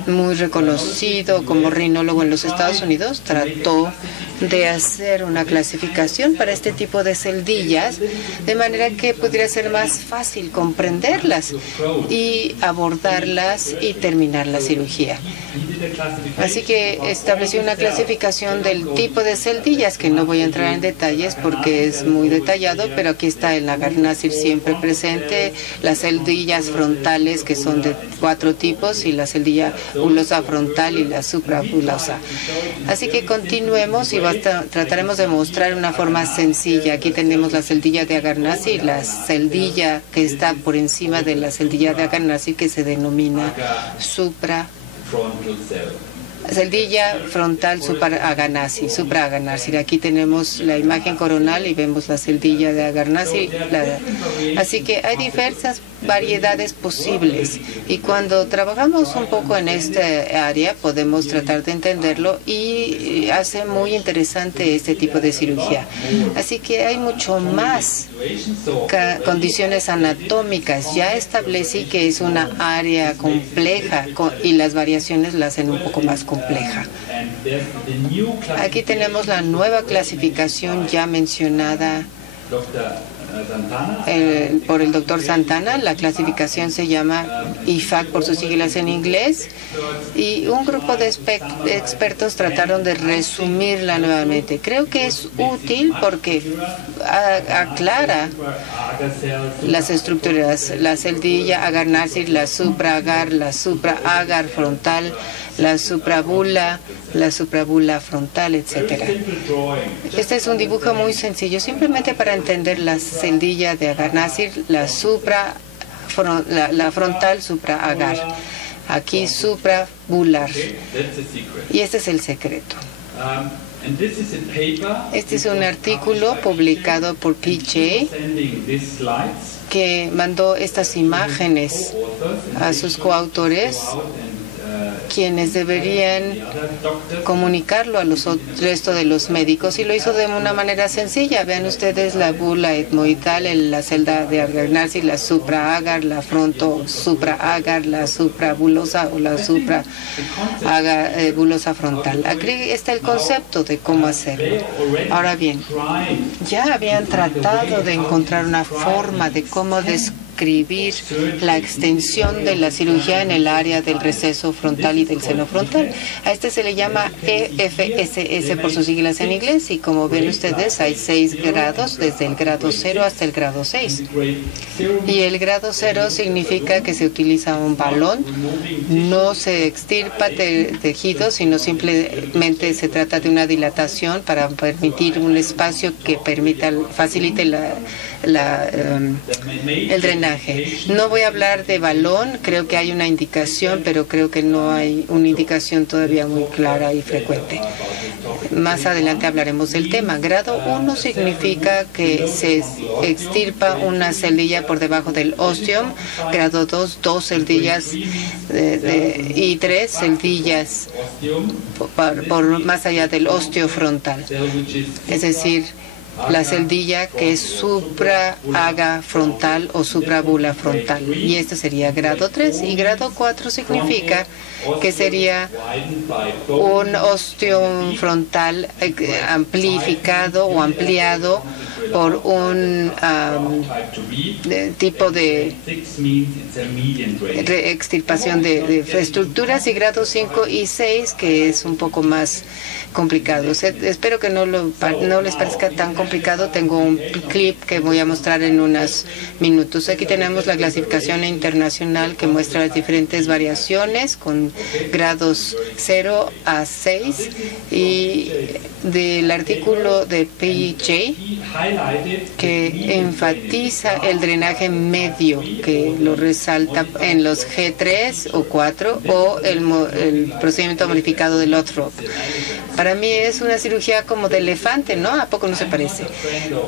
muy reconocido como rinólogo en los Estados Unidos, trató de hacer una clasificación para este tipo de celdillas de manera que pudiera ser más fácil comprenderlas y abordarlas y terminar la cirugía. Así que estableció una clasificación del tipo de celdillas que no voy a entrar en detalles porque es muy detallado, pero aquí está el Aganassi siempre presente, las celdillas frontales que son de 4 tipos y la celdilla bulosa frontal y la suprabulosa. Así que continuemos y trataremos de mostrar una forma sencilla. Aquí tenemos la celdilla de Aganassi, la celdilla que está por encima de la celdilla de Aganassi que se denomina celdilla frontal supraaganassi. Aquí tenemos la imagen coronal y vemos la celdilla de Aganassi. Así que hay diversas variedades posibles y cuando trabajamos un poco en esta área podemos tratar de entenderlo y hace muy interesante este tipo de cirugía. Así que hay mucho más condiciones anatómicas. Ya establecí que es una área compleja y las variaciones la hacen un poco más compleja. Aquí tenemos la nueva clasificación ya mencionada por el doctor Santana. La clasificación se llama IFAC por sus siglas en inglés y un grupo de expertos trataron de resumirla nuevamente. Creo que es útil porque aclara las estructuras, la celdilla Aganassi, la supraagar, la supraagar frontal, la suprabula frontal, etcétera. Este es un dibujo muy sencillo, simplemente para entender la celdilla de Aganassi, la frontal supraagar, aquí suprabular. Y este es el secreto. Este es un artículo publicado por PJ que mandó estas imágenes a sus coautores, quienes deberían comunicarlo a los resto de los médicos, y lo hizo de una manera sencilla. Vean ustedes la bula etmoidal, la celda de Agarnarsi, la supra-agar, la fronto-supra-agar, la suprabulosa o la supra-bulosa frontal. Aquí está el concepto de cómo hacerlo. Ahora bien, ya habían tratado de encontrar una forma de cómo describir la extensión de la cirugía en el área del receso frontal y del seno frontal. A este se le llama EFSS por sus siglas en inglés, y como ven ustedes hay 6 grados, desde el grado 0 hasta el grado 6. Y el grado 0 significa que se utiliza un balón, no se extirpa tejido, sino simplemente se trata de una dilatación para permitir un espacio que facilite el drenaje. No voy a hablar de balón, creo que hay una indicación, pero creo que no hay una indicación todavía muy clara y frecuente. Más adelante hablaremos del tema. Grado 1 significa que se extirpa una celdilla por debajo del ostium. Grado 2, 2 celdillas y 3 celdillas por más allá del osteo frontal. Es decir, la celdilla que es supra-aga frontal o suprabula frontal. Y este sería grado 3. Y grado 4 significa que sería un ostium frontal amplificado o ampliado por un tipo de extirpación de estructuras. Y grado 5 y 6, que es un poco más complicado. Espero que no les parezca tan complicado. Tengo un clip que voy a mostrar en unos minutos. Aquí tenemos la clasificación internacional que muestra las diferentes variaciones con grados 0 a 6, y del artículo de PJ que enfatiza el drenaje medio, que lo resalta en los G3 o 4 o el procedimiento modificado de Lothrop. Para mí es una cirugía como de elefante, ¿no? ¿A poco no se parece?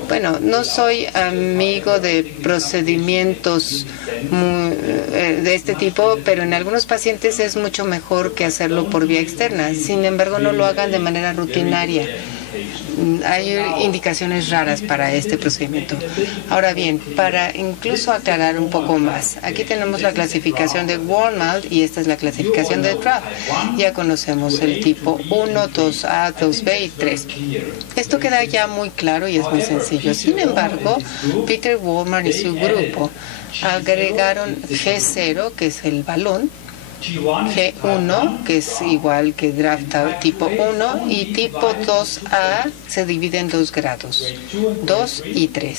Bueno, no soy amigo de procedimientos de este tipo, pero en algunos pacientes es mucho mejor que hacerlo por vía externa. Sin embargo, no lo hagan de manera rutinaria. Hay indicaciones raras para este procedimiento. Ahora bien, para incluso aclarar un poco más, aquí tenemos la clasificación de Wormald y esta es la clasificación de Trapp. Ya conocemos el tipo 1, 2A, 2B y 3. Esto queda ya muy claro y es muy sencillo. Sin embargo, Peter Wormald y su grupo agregaron G0, que es el balón, G1, que es igual que draft tipo 1, y tipo 2A se divide en 2 grados, 2 y 3.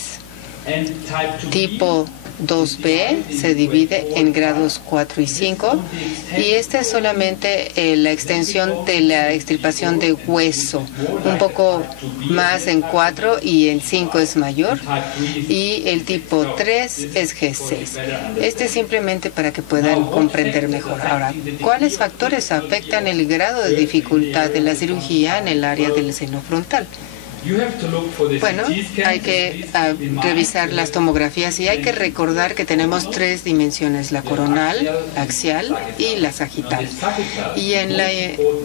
Tipo 2B se divide en grados 4 y 5, y esta es solamente la extensión de la extirpación de hueso, un poco más en 4 y en 5 es mayor, y el tipo 3 es G6. Este es simplemente para que puedan comprender mejor. Ahora, ¿cuáles factores afectan el grado de dificultad de la cirugía en el área del seno frontal? Bueno, hay que revisar las tomografías y hay que recordar que tenemos 3 dimensiones, la coronal, la axial y la sagital. Y en la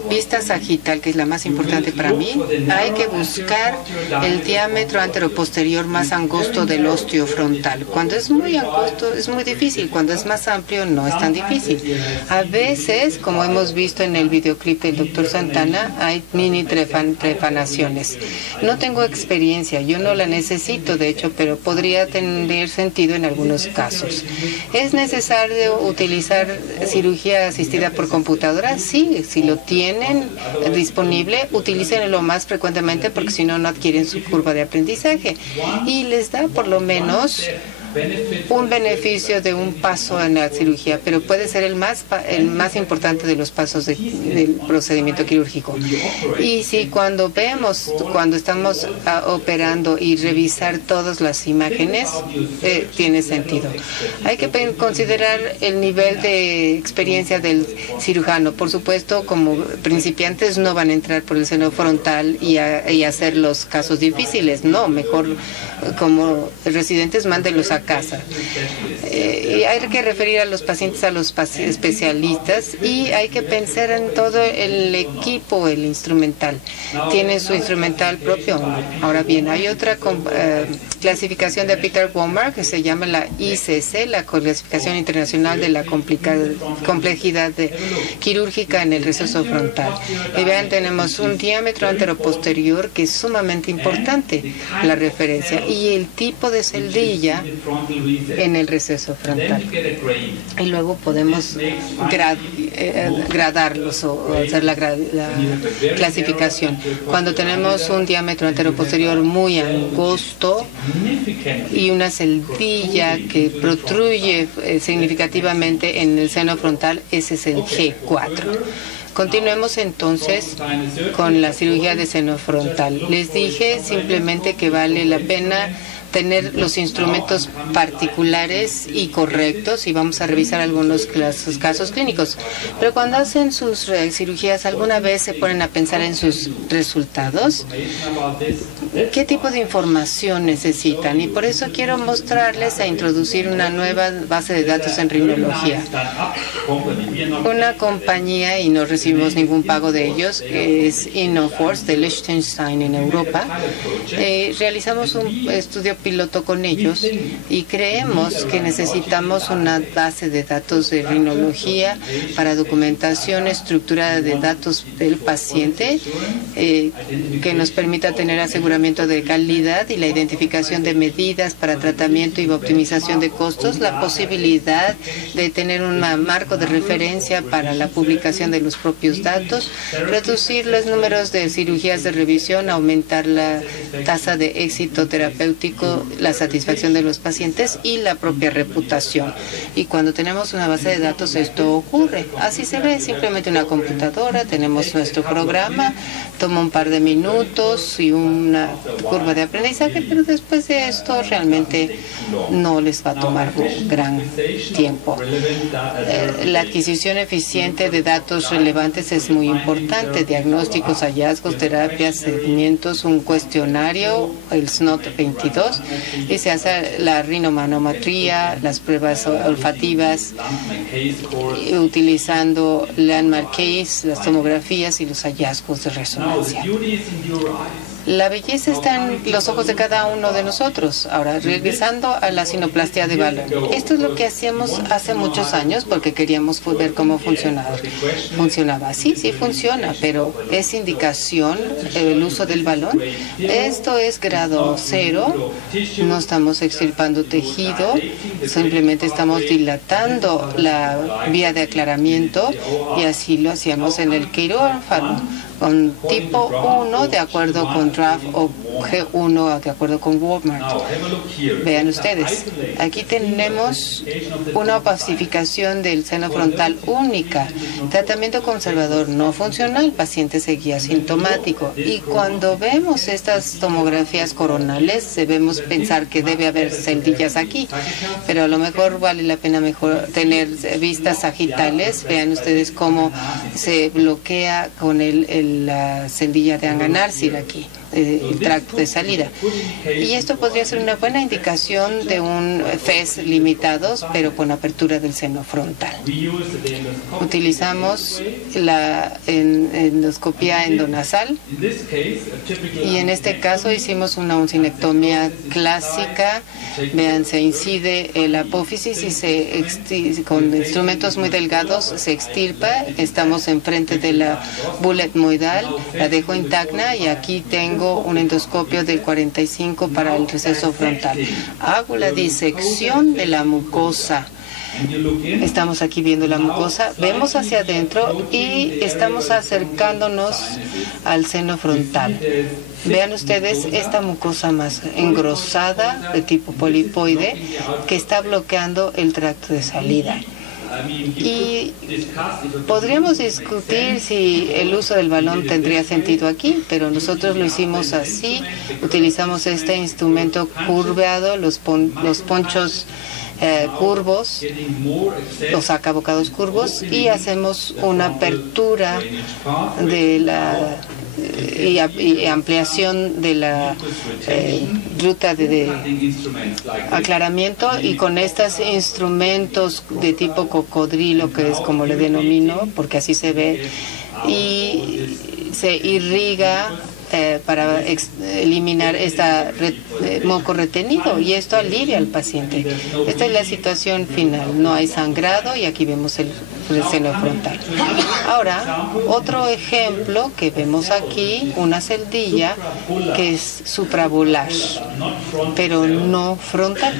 vista sagital, que es la más importante para mí, hay que buscar el diámetro anteroposterior más angosto del ósteo frontal. Cuando es muy angosto es muy difícil, cuando es más amplio no es tan difícil. A veces, como hemos visto en el videoclip del Dr. Santana, hay mini trepanaciones. No tengo experiencia, yo no la necesito, de hecho, pero podría tener sentido en algunos casos. ¿Es necesario utilizar cirugía asistida por computadora? Sí, si lo tienen disponible, utilícenlo más frecuentemente porque si no, no adquieren su curva de aprendizaje. Y les da por lo menos un beneficio de un paso en la cirugía, pero puede ser el más importante de los pasos del procedimiento quirúrgico. Y si cuando estamos operando y revisar todas las imágenes, tiene sentido. Hay que considerar el nivel de experiencia del cirujano. Por supuesto, como principiantes no van a entrar por el seno frontal y hacer los casos difíciles. No, mejor como residentes mándenlos a la casa. Y hay que referir a los pacientes a los especialistas y hay que pensar en todo el equipo, el instrumental. Tiene su instrumental propio. Ahora bien, hay otra clasificación de Peter Womar que se llama la ICC, la Clasificación Internacional de la Complejidad Quirúrgica en el Receso Frontal. Y vean, tenemos un diámetro anteroposterior que es sumamente importante, la referencia, y el tipo de celdilla en el receso frontal. Y luego podemos gradarlos o hacer la clasificación. Cuando tenemos un diámetro anteroposterior muy angosto y una celdilla que protruye significativamente en el seno frontal, ese es el G4. Continuemos entonces con la cirugía de seno frontal. Les dije simplemente que vale la pena tener los instrumentos particulares y correctos y vamos a revisar algunos casos clínicos. Pero cuando hacen sus cirugías, ¿alguna vez se ponen a pensar en sus resultados? ¿Qué tipo de información necesitan? Y por eso quiero mostrarles a introducir una nueva base de datos en rinología. Una compañía, y no recibimos ningún pago de ellos, es Innoforce de Liechtenstein en Europa. Realizamos un estudio piloto con ellos y creemos que necesitamos una base de datos de rinología para documentación estructurada de datos del paciente que nos permita tener aseguramiento de calidad y la identificación de medidas para tratamiento y optimización de costos, la posibilidad de tener un marco de referencia para la publicación de los propios datos, reducir los números de cirugías de revisión, aumentar la tasa de éxito terapéutico, la satisfacción de los pacientes y la propia reputación. Y cuando tenemos una base de datos, esto ocurre. Así se ve, simplemente una computadora, tenemos nuestro programa, toma un par de minutos y una curva de aprendizaje, pero después de esto realmente no les va a tomar un gran tiempo. La adquisición eficiente de datos relevantes es muy importante. Diagnósticos, hallazgos, terapias, seguimientos, un cuestionario, el SNOT 22, y se hace la rinomanometría, las pruebas olfativas, utilizando landmark case, las tomografías y los hallazgos de resonancia. La belleza está en los ojos de cada uno de nosotros. Ahora, regresando a la sinoplastia de balón. Esto es lo que hacíamos hace muchos años porque queríamos ver cómo funcionaba. Sí funciona, pero es indicación el uso del balón. Esto es grado 0. No estamos extirpando tejido, simplemente estamos dilatando la vía de aclaramiento y así lo hacíamos en el quirófano. Con tipo 1 de acuerdo con draft o G1 de acuerdo con Walmart. Vean ustedes, aquí tenemos una opacificación del seno frontal única, tratamiento conservador no funcional, el paciente seguía asintomático. Y cuando vemos estas tomografías coronales, debemos pensar que debe haber celdillas aquí, pero a lo mejor vale la pena tener vistas sagitales. Vean ustedes cómo se bloquea con la celdilla de Anganarsil aquí, el tracto de salida. Y esto podría ser una buena indicación de un FES limitados, pero con apertura del seno frontal. Utilizamos la endoscopía endonasal y en este caso hicimos una uncinectomía clásica. Vean, se incide el apófisis y con instrumentos muy delgados se extirpa. Estamos enfrente de la bullet moidal, la dejo intacta y aquí tengo un endoscopio del 45 para el receso frontal. Hago la disección de la mucosa. Estamos aquí viendo la mucosa, vemos hacia adentro y estamos acercándonos al seno frontal. Vean ustedes esta mucosa más engrosada de tipo polipoide que está bloqueando el tracto de salida. Y podríamos discutir si el uso del balón tendría sentido aquí, pero nosotros lo hicimos así. Utilizamos este instrumento curveado, los ponchos curvos, los sacabocados curvos, y hacemos una apertura de y ampliación de la ruta de aclaramiento, y con estos instrumentos de tipo cocodrilo, que es como le denomino, porque así se ve, y se irriga para eliminar moco retenido, y esto alivia al paciente. Esta es la situación final. No hay sangrado y aquí vemos el seno frontal. Ahora, otro ejemplo que vemos aquí, una celdilla que es supravolar, pero no frontal.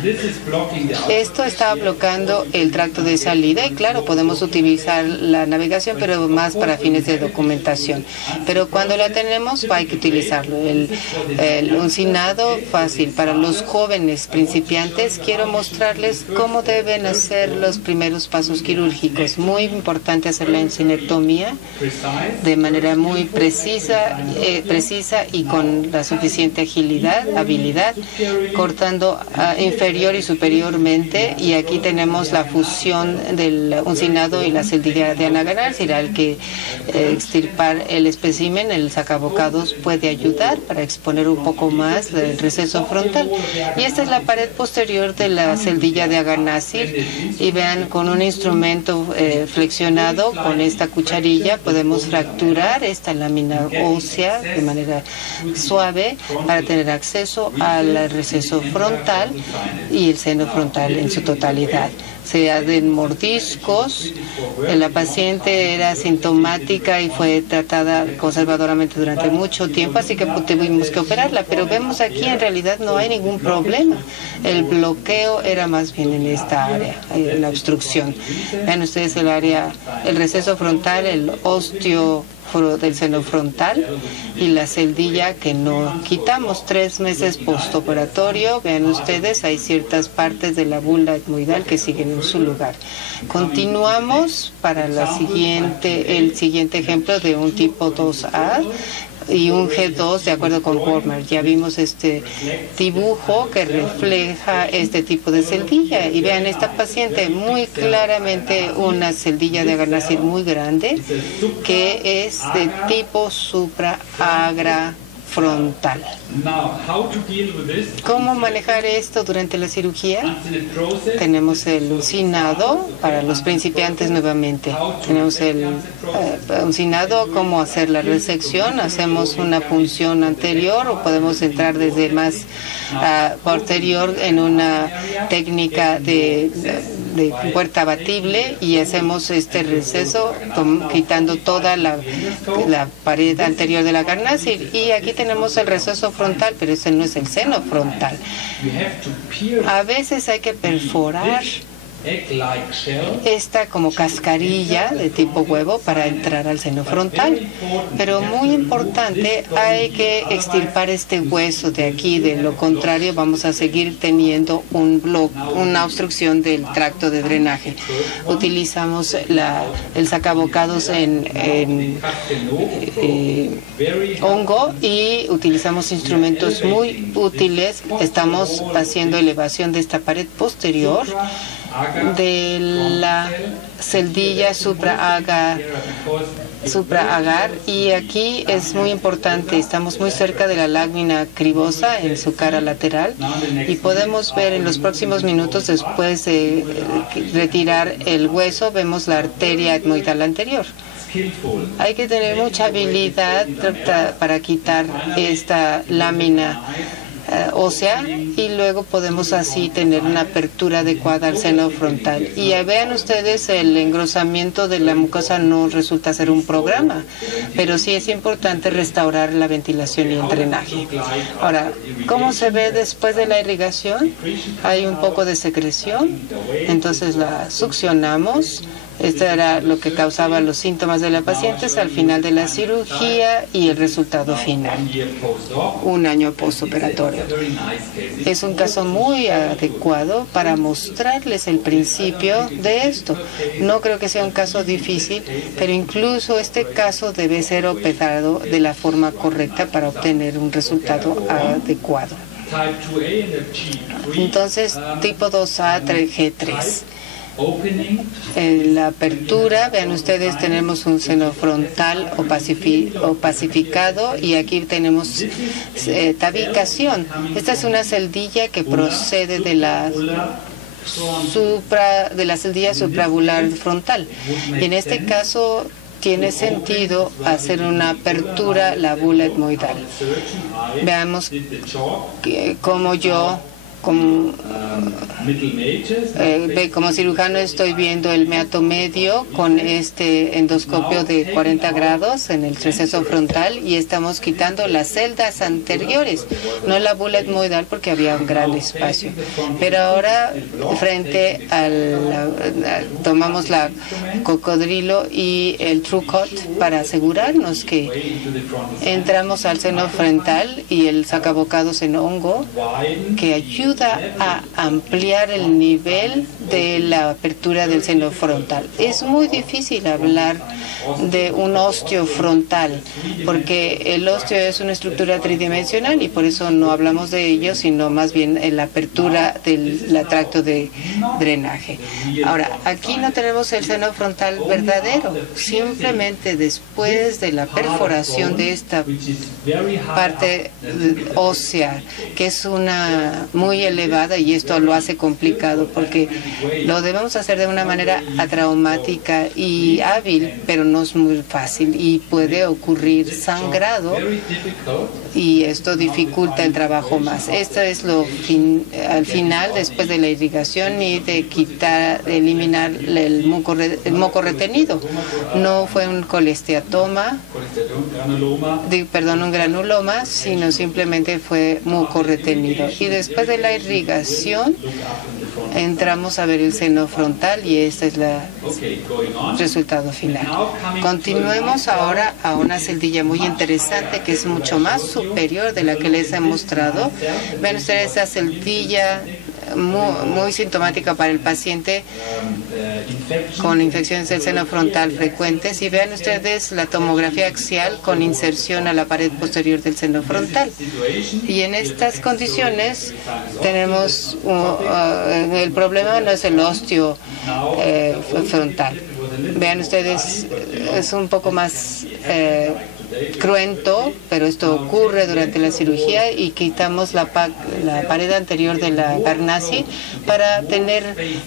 Esto está bloqueando el tracto de salida, y claro, podemos utilizar la navegación, pero más para fines de documentación. Pero cuando la tenemos, hay que utilizarlo. El uncinado fácil para los jóvenes principiantes. Quiero mostrarles cómo deben hacer los primeros pasos quirúrgicos. Muy importante hacer la encinectomía de manera muy precisa y con la suficiente habilidad, cortando inferior y superiormente. Y aquí tenemos la fusión del uncinado y la celdilla de Anagar. Será el que extirpar el espécimen. El sacabocados puede ayudar para exponer un poco más del receso frontal. Y esta es la pared posterior de la celdilla de Aganacir, y vean, con un instrumento flexionado, con esta cucharilla, podemos fracturar esta lámina ósea de manera suave para tener acceso al receso frontal y el seno frontal en su totalidad. Se hacen mordiscos. La paciente era asintomática y fue tratada conservadoramente durante mucho tiempo, así que tuvimos que operarla. Pero vemos aquí, en realidad no hay ningún problema. El bloqueo era más bien en esta área, la obstrucción. Vean ustedes el receso frontal, el ósteo del seno frontal y la celdilla que no quitamos. 3 meses postoperatorio. Vean ustedes, hay ciertas partes de la bula etmoidal que siguen en su lugar. Continuamos para el siguiente ejemplo de un tipo 2A y un G2 de acuerdo con Wormer. Ya vimos este dibujo que refleja este tipo de celdilla, y vean esta paciente muy claramente una celdilla de Aganacir muy grande que es de tipo supra-agra frontal. ¿Cómo manejar esto durante la cirugía? Tenemos el uncinado para los principiantes nuevamente. Tenemos el uncinado, cómo hacer la resección. Hacemos una punción anterior o podemos entrar desde más posterior en una técnica de puerta abatible, y hacemos este receso quitando toda la pared anterior de la Aganacir. Y aquí tenemos el receso frontal, pero ese no es el seno frontal. A veces hay que perforar esta como cascarilla de tipo huevo para entrar al seno frontal, pero muy importante, hay que extirpar este hueso de aquí. De lo contrario, vamos a seguir teniendo una obstrucción del tracto de drenaje. Utilizamos el sacabocados en hongo, y utilizamos instrumentos muy útiles. Estamos haciendo elevación de esta pared posterior de la celdilla supra-agar, y aquí es muy importante, estamos muy cerca de la lámina cribosa en su cara lateral, y podemos ver en los próximos minutos, después de retirar el hueso, vemos la arteria etmoidal anterior. Hay que tener mucha habilidad para quitar esta lámina ósea, y luego podemos así tener una apertura adecuada al seno frontal. Y vean ustedes, el engrosamiento de la mucosa no resulta ser un programa, pero sí es importante restaurar la ventilación y el drenaje. Ahora, ¿cómo se ve después de la irrigación? Hay un poco de secreción, entonces la succionamos. Esto era lo que causaba los síntomas de la paciente al final de la cirugía, y el resultado final, 1 año postoperatorio. Es un caso muy adecuado para mostrarles el principio de esto. No creo que sea un caso difícil, pero incluso este caso debe ser operado de la forma correcta para obtener un resultado adecuado. Entonces, tipo 2A, G3. En la apertura, vean ustedes, tenemos un seno frontal opacificado y aquí tenemos tabicación. Esta es una celdilla que procede de la celdilla suprabular frontal. Y en este caso tiene sentido hacer una apertura la bula etmoidal. Veamos cómo yo, como cirujano, estoy viendo el meato medio con este endoscopio de 40 grados en el receso frontal y estamos quitando las celdas anteriores, no la bula etmoidal porque había un gran espacio. Pero ahora frente tomamos la cocodrilo y el TrueCut para asegurarnos que entramos al seno frontal y el sacabocados en hongo que ayuda a ampliar el nivel de la apertura del seno frontal. Es muy difícil hablar de un osteo frontal porque el osteo es una estructura tridimensional y por eso no hablamos de ello, sino más bien en la apertura del tracto de drenaje. Ahora, aquí no tenemos el seno frontal verdadero, simplemente después de la perforación de esta parte ósea, que es una muy elevada, y esto lo hace complicado porque lo debemos hacer de una manera atraumática y hábil, pero no es muy fácil y puede ocurrir sangrado y esto dificulta el trabajo más. Esto es al final, después de la irrigación y de eliminar el moco retenido. No fue un colesteatoma, un granuloma, sino simplemente fue moco retenido. Y después de la irrigación entramos a ver el seno frontal y este es el resultado final. Continuemos ahora a una celdilla muy interesante que es mucho más superior de la que les he mostrado. Ven ustedes esa celdilla muy sintomática para el paciente con infecciones del seno frontal frecuentes, y vean ustedes la tomografía axial con inserción a la pared posterior del seno frontal. Y en estas condiciones tenemos el problema no es el osteo frontal. Vean ustedes, es un poco más cruento, pero esto ocurre durante la cirugía y quitamos la pared anterior de la carnaci para tener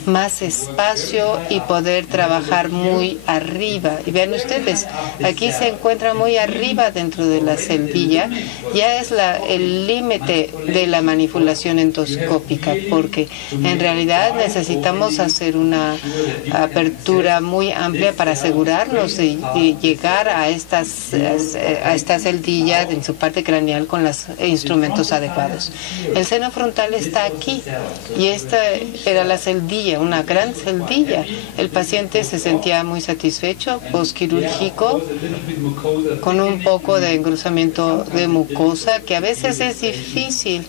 más espacio y poder trabajar muy arriba. Y vean ustedes, aquí se encuentra muy arriba dentro de la celdilla, ya es el límite de la manipulación endoscópica, porque en realidad necesitamos hacer una apertura muy amplia para asegurarnos de llegar a esta celdilla en su parte craneal con los instrumentos adecuados. El seno frontal está aquí y esta era la celdilla, una gran celdilla. El paciente se sentía muy satisfecho, posquirúrgico, con un poco de engrosamiento de mucosa, que a veces es difícil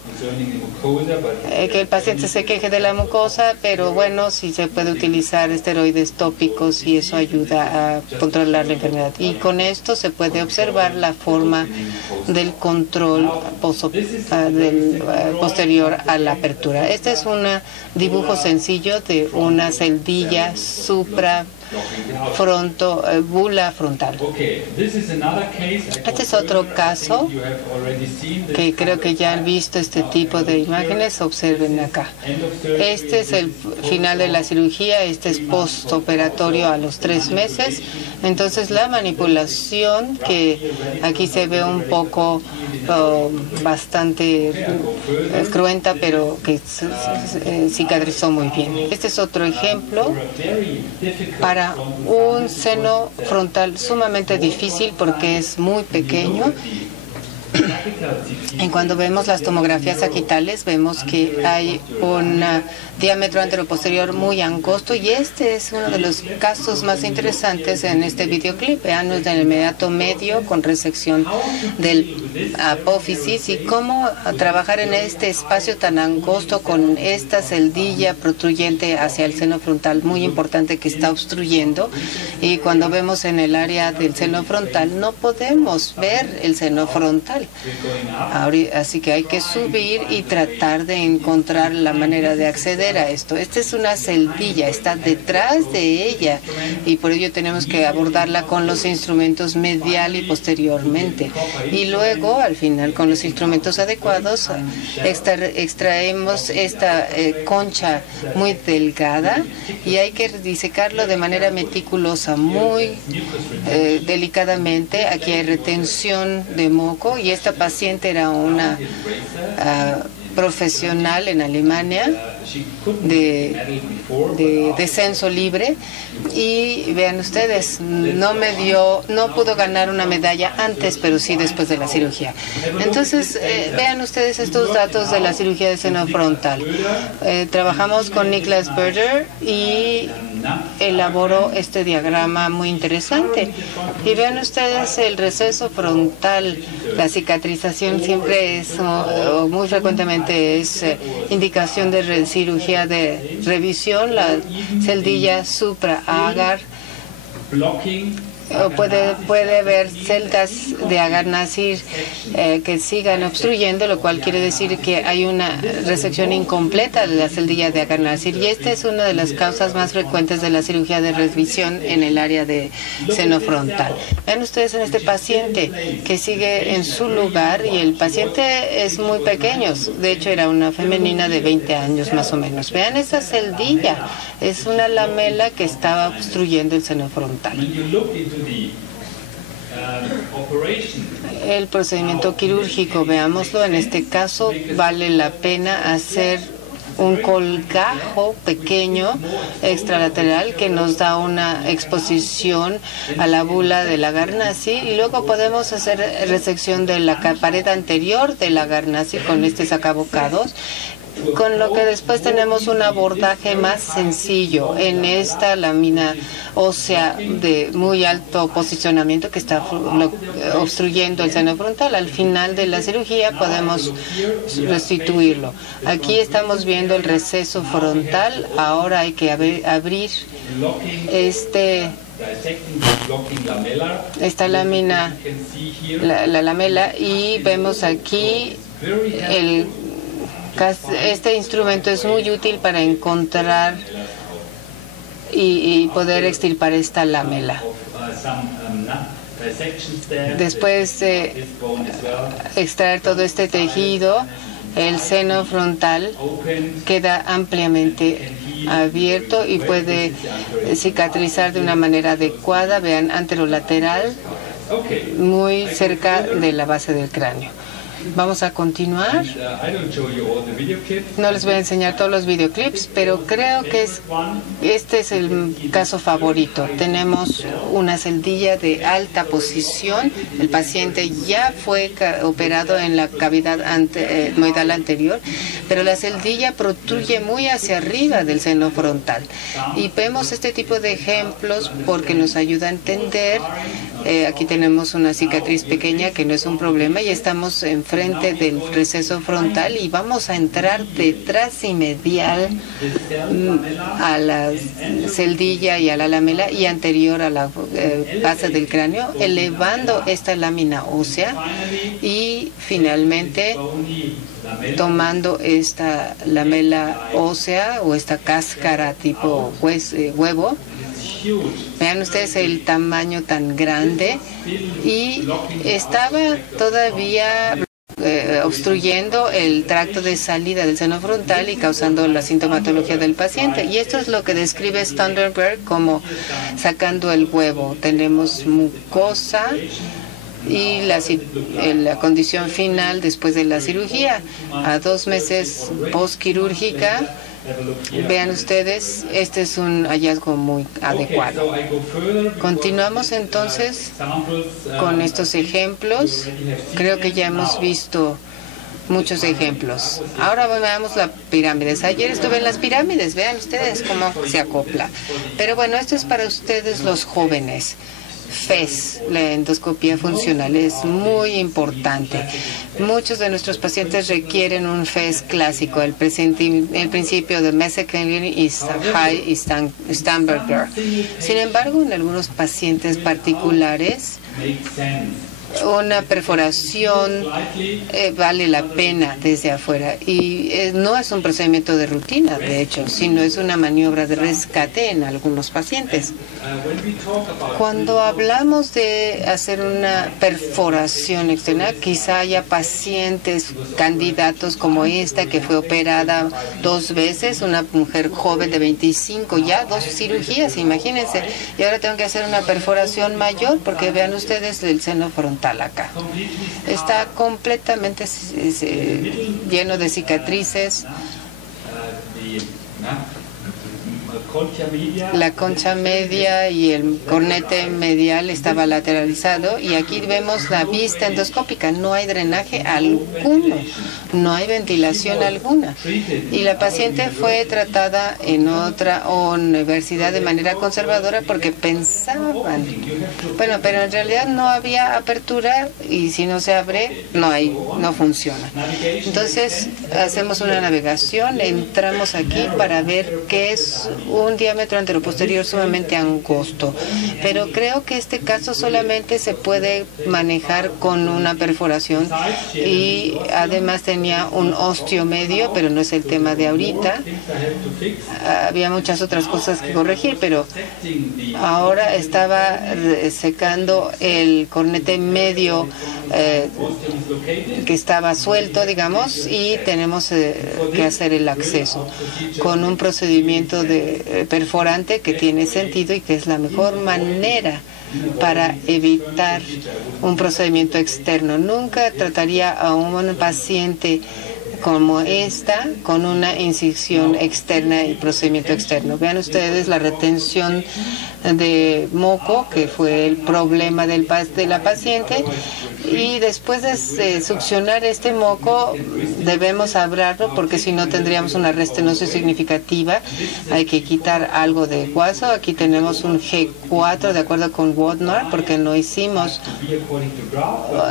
que el paciente se queje de la mucosa, pero bueno, sí se puede utilizar esteroides tópicos y eso ayuda a controlar la enfermedad. Y con esto se puede observar la forma del control posterior a la apertura. Este es un dibujo sencillo de una celdilla bula frontal. Este es otro caso que creo que ya han visto este tipo de imágenes. Observen acá. Este es el final de la cirugía. Este es postoperatorio a los 3 meses. Entonces la manipulación, que aquí se ve un poco bastante cruenta, pero que cicatrizó muy bien. Este es otro ejemplo para un seno frontal sumamente difícil porque es muy pequeño. Y cuando vemos las tomografías sagitales vemos que hay un diámetro anteroposterior muy angosto, y este es uno de los casos más interesantes en este videoclip. Vean en el meato medio con resección del apófisis y cómo trabajar en este espacio tan angosto con esta celdilla protruyente hacia el seno frontal muy importante que está obstruyendo. Y cuando vemos en el área del seno frontal no podemos ver el seno frontal. Así que hay que subir y tratar de encontrar la manera de acceder a esto. Esta es una celdilla, está detrás de ella y por ello tenemos que abordarla con los instrumentos medial y posteriormente. Y luego, al final, con los instrumentos adecuados, extraemos esta concha muy delgada y hay que disecarlo de manera meticulosa, muy delicadamente. Aquí hay retención de moco y esta paciente era una profesional en Alemania de descenso libre y vean ustedes, no pudo ganar una medalla antes, pero sí después de la cirugía. Entonces, vean ustedes estos datos de la cirugía de seno frontal. Trabajamos con Niklas Böder y elaboró este diagrama muy interesante. Y vean ustedes el receso frontal. La cicatrización siempre es, o muy frecuentemente es indicación de cirugía de revisión. La celdilla supraagar puede haber celdas de Agar-Nasir que sigan obstruyendo, lo cual quiere decir que hay una resección incompleta de la celdilla de Agar-Nasir. Y esta es una de las causas más frecuentes de la cirugía de revisión en el área de seno frontal. Vean ustedes en este paciente que sigue en su lugar y el paciente es muy pequeño. De hecho, era una femenina de 20 años más o menos. Vean esa celdilla. Es una lamela que estaba obstruyendo el seno frontal. El procedimiento quirúrgico, veámoslo. En este caso, vale la pena hacer un colgajo pequeño extralateral que nos da una exposición a la bula del Agar-Nasir y luego podemos hacer resección de la pared anterior del Agar-Nasir con este sacabocados, con lo que después tenemos un abordaje más sencillo en esta lámina ósea de muy alto posicionamiento que está obstruyendo el seno frontal. Al final de la cirugía podemos restituirlo. Aquí estamos viendo el receso frontal. Ahora hay que abrir esta lámina, la lamela, y vemos aquí este instrumento es muy útil para encontrar y poder extirpar esta lamela. Después de extraer todo este tejido, el seno frontal queda ampliamente abierto y puede cicatrizar de una manera adecuada. Vean, anterolateral, muy cerca de la base del cráneo. Vamos a continuar. No les voy a enseñar todos los videoclips, pero creo que este es el caso favorito. Tenemos una celdilla de alta posición. El paciente ya fue operado en la cavidad etmoidal anterior, pero la celdilla protruye muy hacia arriba del seno frontal. Y vemos este tipo de ejemplos porque nos ayuda a entender. Aquí tenemos una cicatriz pequeña que no es un problema y estamos enfrente del receso frontal y vamos a entrar detrás y medial a la celdilla y a la lamela y anterior a la base del cráneo, elevando esta lámina ósea y finalmente tomando esta lamela ósea o esta cáscara tipo huevo. Vean ustedes el tamaño tan grande y estaba todavía obstruyendo el tracto de salida del seno frontal y causando la sintomatología del paciente. Y esto es lo que describe Sternberg como sacando el huevo. Tenemos mucosa y la condición final después de la cirugía, a 2 meses postquirúrgica. Vean ustedes, este es un hallazgo muy adecuado. Continuamos entonces con estos ejemplos. Creo que ya hemos visto muchos ejemplos. Ahora veamos las pirámides. Ayer estuve en las pirámides. Vean ustedes cómo se acopla. Pero bueno, esto es para ustedes los jóvenes. FES, la endoscopía funcional, es muy importante. Muchos de nuestros pacientes requieren un FES clásico, el principio de Messenger y High y Sternberger. Sin embargo, en algunos pacientes particulares una perforación vale la pena desde afuera y no es un procedimiento de rutina, de hecho, sino es una maniobra de rescate en algunos pacientes. Cuando hablamos de hacer una perforación externa, quizá haya pacientes candidatos como esta que fue operada 2 veces, una mujer joven de 25, ya 2 cirugías, imagínense, y ahora tengo que hacer una perforación mayor porque vean ustedes el seno frontal acá. Está completamente lleno de cicatrices. La concha media y el cornete medial estaba lateralizado y aquí vemos la vista endoscópica. No hay drenaje alguno, no hay ventilación alguna. Y la paciente fue tratada en otra universidad de manera conservadora porque pensaban, bueno, pero en realidad no había apertura y si no se abre, no funciona. Entonces hacemos una navegación, entramos aquí para ver qué es un diámetro anteroposterior sumamente angosto, pero creo que este caso solamente se puede manejar con una perforación y además tenía un osteo medio, pero no es el tema de ahorita. Había muchas otras cosas que corregir, pero ahora estaba secando el cornete medio que estaba suelto, digamos, y tenemos que hacer el acceso con un procedimiento de perforante que tiene sentido y que es la mejor manera para evitar un procedimiento externo. Nunca trataría a un paciente como esta con una incisión externa y procedimiento externo. Vean ustedes la retención de moco, que fue el problema de la paciente, y después de succionar este moco debemos abrirlo porque si no tendríamos una restenosis significativa. Hay que quitar algo de hueso. Aquí tenemos un G4 de acuerdo con Wadner porque no hicimos,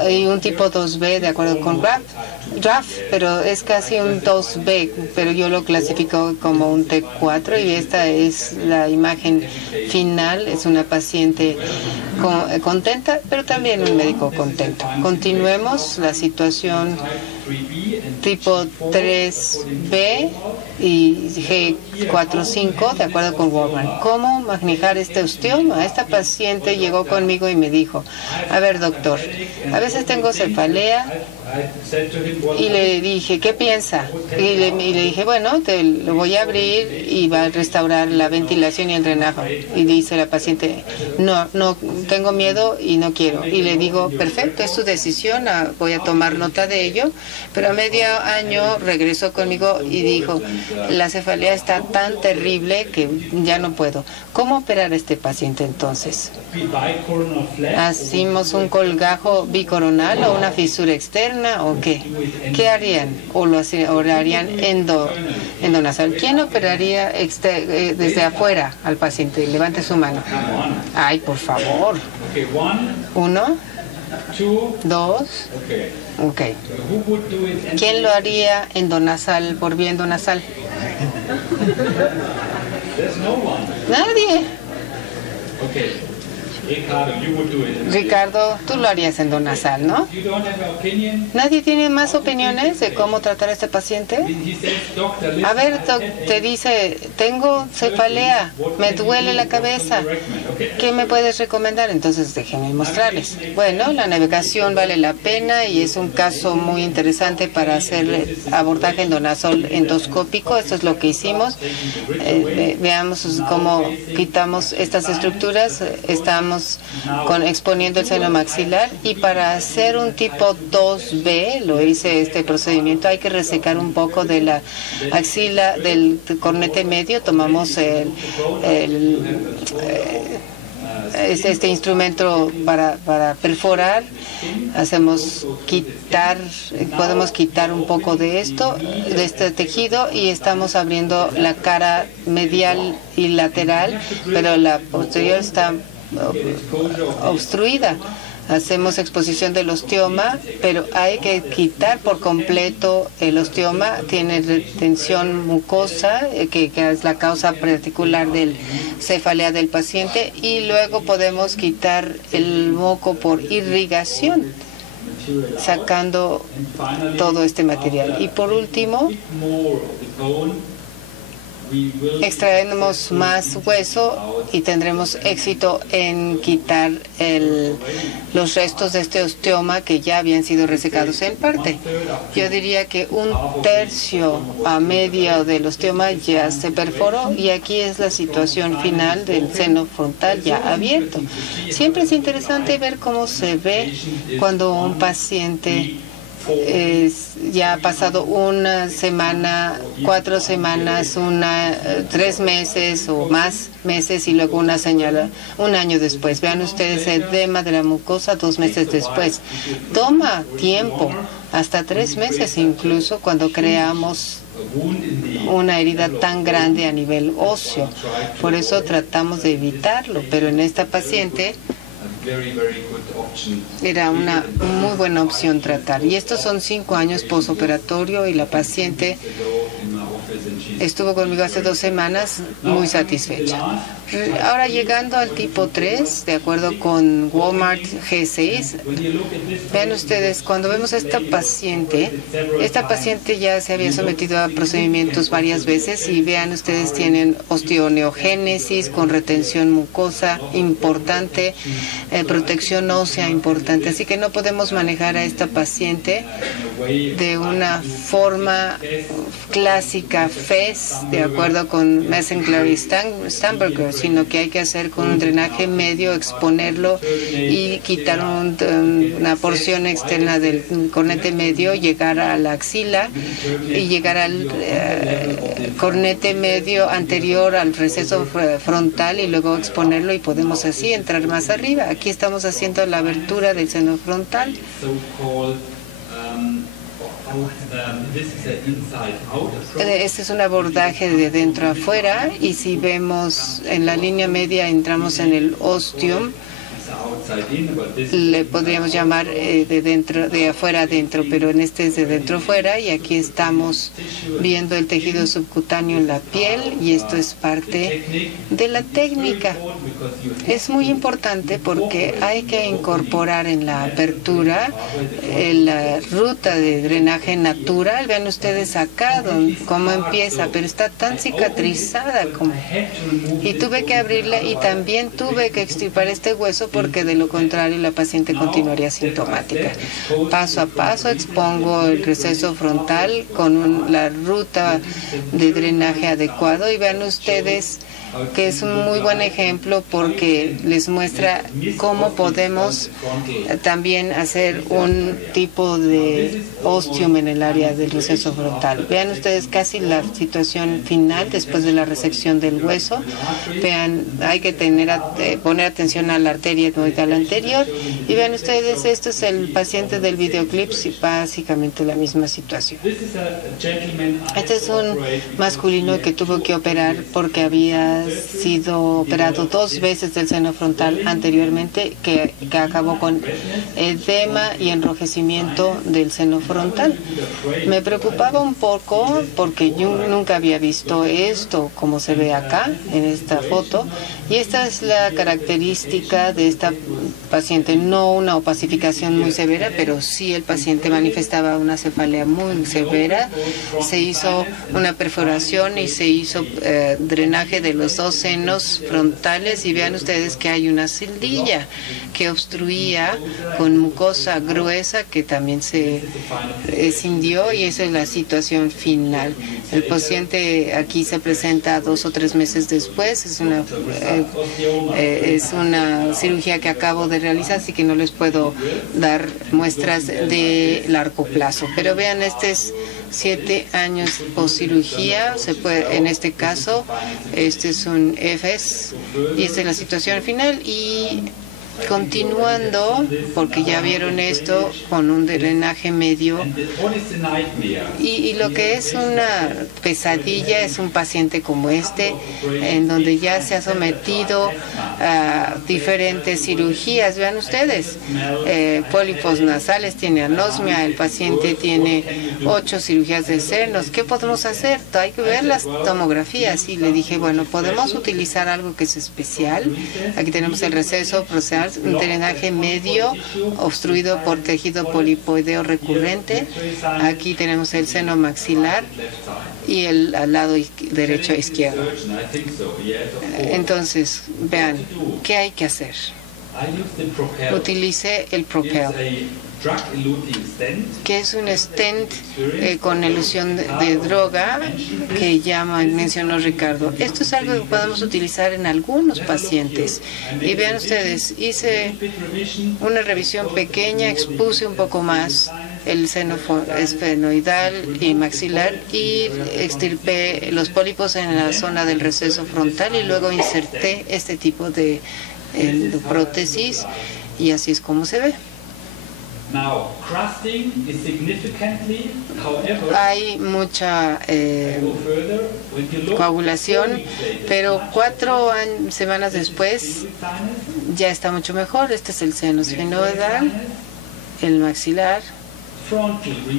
y un tipo 2B de acuerdo con Draft, pero es casi un 2B, pero yo lo clasifico como un T4 y esta es la imagen final. Es una paciente contenta, pero también un médico contento. Continuemos la situación tipo 3B y G4-5 de acuerdo con Warman. ¿Cómo manejar este osteoma? Esta paciente llegó conmigo y me dijo, a ver doctor, a veces tengo cefalea, y le dije, ¿qué piensa? Y le dije, bueno, te lo voy a abrir y va a restaurar la ventilación y el drenaje. Y dice la paciente, no tengo miedo y no quiero. Y le digo, perfecto, es tu decisión, voy a tomar nota de ello. Pero a medio año regresó conmigo y dijo, la cefalea está tan terrible que ya no puedo. ¿Cómo operar a este paciente entonces? ¿Hacemos un colgajo bicoronal o una fisura externa o qué? ¿Qué harían? ¿O lo harían endonasal? ¿Quién operaría desde afuera al paciente? Levante su mano. Ay, por favor. 1, 2. Ok. ¿Quién lo haría endonasal por vía endonasal? Nadie. Ricardo, tú lo harías endonasal, ¿no? ¿Nadie tiene más opiniones de cómo tratar a este paciente? A ver, te dice, tengo cefalea, me duele la cabeza. ¿Qué me puedes recomendar? Entonces déjenme mostrarles. Bueno, la navegación vale la pena y es un caso muy interesante para hacer abordaje endonasal endoscópico. Esto es lo que hicimos. Veamos cómo quitamos estas estructuras. Estamos exponiendo el seno maxilar y para hacer un tipo 2B, lo hice este procedimiento, hay que resecar un poco de la axila del cornete medio. Tomamos este instrumento para perforar, podemos quitar un poco de este tejido y estamos abriendo la cara medial y lateral, pero la posterior está obstruida. hacemos exposición del osteoma, pero hay que quitar por completo el osteoma. Tiene retención mucosa, que es la causa particular del cefalea del paciente, y luego podemos quitar el moco por irrigación, sacando todo este material. Y por último, extraeremos más hueso y tendremos éxito en quitar los restos de este osteoma que ya habían sido resecados en parte. Yo diría que 1/3 a medio del osteoma ya se perforó, y aquí es la situación final del seno frontal ya abierto. Siempre es interesante ver cómo se ve cuando un paciente ya ha pasado una semana, 4 semanas, 3 meses o más meses, y luego un año después. Vean ustedes el edema de la mucosa 2 meses después. Toma tiempo, hasta 3 meses incluso, cuando creamos una herida tan grande a nivel óseo. Por eso tratamos de evitarlo, pero en esta paciente era una muy buena opción tratar. Y estos son 5 años posoperatorio, y la paciente estuvo conmigo hace 2 semanas muy satisfecha. Ahora, llegando al tipo 3, de acuerdo con Walmart G6, vean ustedes, cuando vemos a esta paciente ya se había sometido a procedimientos varias veces, y vean ustedes, tienen osteoneogénesis con retención mucosa importante, protección ósea importante, así que no podemos manejar a esta paciente de una forma clásica FES, de acuerdo con Messengler y Stamberger, sino que hay que hacer con un drenaje medio, exponerlo y quitar una porción externa del cornete medio, llegar a la axila y llegar al cornete medio anterior al receso frontal, y luego exponerlo, y podemos así entrar más arriba. Aquí estamos haciendo la abertura del seno frontal. Este es un abordaje de dentro a afuera, y si vemos en la línea media entramos en el ostium. Le podríamos llamar de afuera adentro, pero en este es de dentro afuera, y aquí estamos viendo el tejido subcutáneo en la piel, y esto es parte de la técnica. Es muy importante porque hay que incorporar en la apertura la ruta de drenaje natural. Vean ustedes acá cómo empieza, pero está tan cicatrizada y tuve que abrirla, y también tuve que extirpar este hueso, porque de lo contrario la paciente continuaría sintomática. Paso a paso expongo el receso frontal con la ruta de drenaje adecuado, y vean ustedes que es un muy buen ejemplo porque les muestra cómo podemos también hacer un tipo de ostium en el área del receso frontal. Vean ustedes casi la situación final después de la resección del hueso. Vean, hay que poner atención a la arteria etmoidal anterior, y vean ustedes, esto es el paciente del videoclip, básicamente la misma situación. Este es un masculino que tuvo que operar porque había sido operado 2 veces del seno frontal anteriormente, que acabó con edema y enrojecimiento del seno frontal. Me preocupaba un poco porque yo nunca había visto esto como se ve acá en esta foto, y esta es la característica de esta paciente, no una opacificación muy severa, pero sí el paciente manifestaba una cefalea muy severa. Se hizo una perforación y se hizo drenaje de los 2 senos frontales, y vean ustedes que hay una celdilla que obstruía con mucosa gruesa que también se escindió, y esa es la situación final. El paciente aquí se presenta 2 o 3 meses después. Es una cirugía que acabo de realizar, así que no les puedo dar muestras de largo plazo, pero vean, este es 7 años post cirugía. En este caso, este es un FS, y esta es la situación final. Y continuando, porque ya vieron esto, con un drenaje medio. Y lo que es una pesadilla es un paciente como este, en donde ya se ha sometido a diferentes cirugías. Vean ustedes, pólipos nasales, tiene anosmia, el paciente tiene 8 cirugías de senos. ¿Qué podemos hacer? Hay que ver las tomografías. Y le dije, bueno, podemos utilizar algo que es especial. Aquí tenemos el receso proximal, un drenaje medio obstruido por tejido polipoideo recurrente. Aquí tenemos el seno maxilar y el al lado derecho e izquierdo. Entonces, vean, ¿qué hay que hacer? Utilicé el Propel, que es un stent con elusión de droga que mencionó Ricardo. Esto es algo que podemos utilizar en algunos pacientes. Y vean ustedes, hice una revisión pequeña, expuse un poco más el seno esfenoidal y maxilar y extirpé los pólipos en la zona del receso frontal y luego inserté este tipo de prótesis y así es como se ve. Hay mucha coagulación, pero 4 semanas después ya está mucho mejor. Este es el seno esfenoidal, el maxilar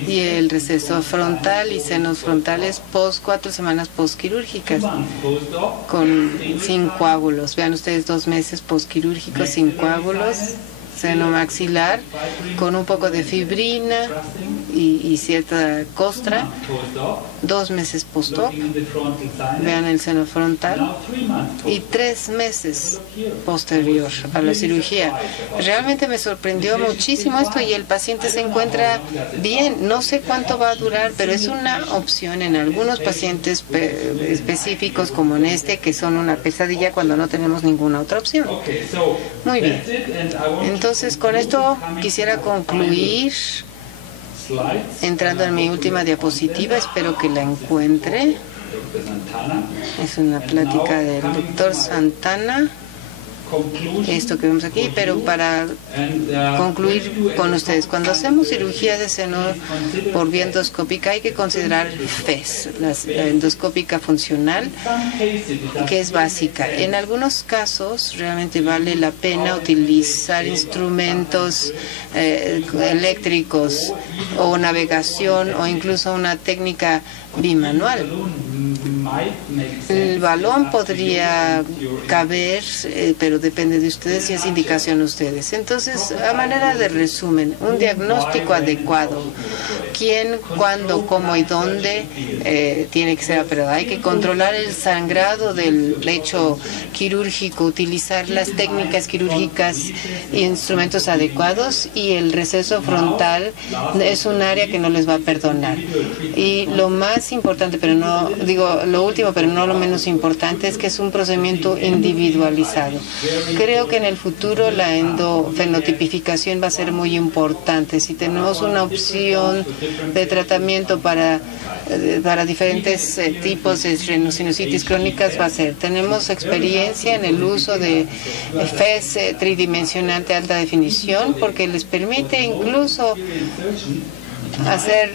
y el receso frontal y senos frontales 4 semanas postquirúrgicas sin coágulos. Vean ustedes, 2 meses postquirúrgicos sin coágulos. Seno maxilar con un poco de fibrina y cierta costra, 2 meses post-op. Vean el seno frontal y 3 meses posterior a la cirugía. Realmente me sorprendió muchísimo esto y el paciente se encuentra bien. No sé cuánto va a durar, pero es una opción en algunos pacientes específicos como en este, que son una pesadilla cuando no tenemos ninguna otra opción. Muy bien. Entonces, con esto quisiera concluir entrando en mi última diapositiva. Espero que la encuentre. Es una plática del doctor Santana, esto que vemos aquí, pero para concluir con ustedes, cuando hacemos cirugía de seno por vía endoscópica hay que considerar FES, la endoscópica funcional, que es básica. En algunos casos realmente vale la pena utilizar instrumentos eléctricos o navegación o incluso una técnica bimanual. El balón podría caber, pero depende de ustedes y es indicación de ustedes. Entonces, a manera de resumen, un diagnóstico adecuado. ¿Quién, cuándo, cómo y dónde tiene que ser operado? Hay que controlar el sangrado del lecho quirúrgico, utilizar las técnicas quirúrgicas e instrumentos adecuados, y el receso frontal es un área que no les va a perdonar. Y lo más importante, pero no digo lo último, pero no lo menos importante, es que es un procedimiento individualizado. Creo que en el futuro la endofenotipificación va a ser muy importante. Si tenemos una opción de tratamiento para diferentes tipos de rhinosinusitis crónicas, va a ser. Tenemos experiencia en el uso de FES tridimensional de alta definición, porque les permite incluso hacer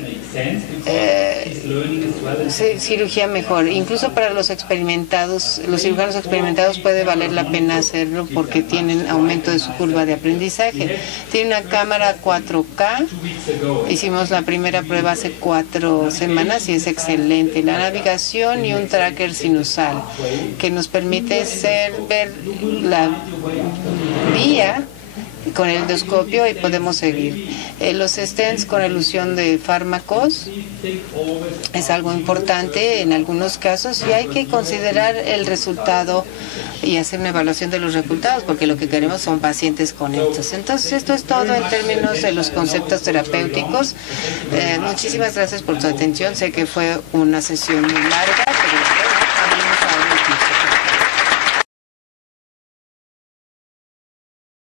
cirugía mejor. Incluso para los experimentados, los cirujanos experimentados, puede valer la pena hacerlo porque tienen aumento de su curva de aprendizaje. Tiene una cámara 4K. Hicimos la primera prueba hace 4 semanas y es excelente. La navegación y un tracker sinusal que nos permite ver la vía con el endoscopio y podemos seguir. Los stents con elusión de fármacos es algo importante en algunos casos y hay que considerar el resultado y hacer una evaluación de los resultados, porque lo que queremos son pacientes conectos. Entonces, esto es todo en términos de los conceptos terapéuticos. Muchísimas gracias por su atención. Sé que fue una sesión muy larga, pero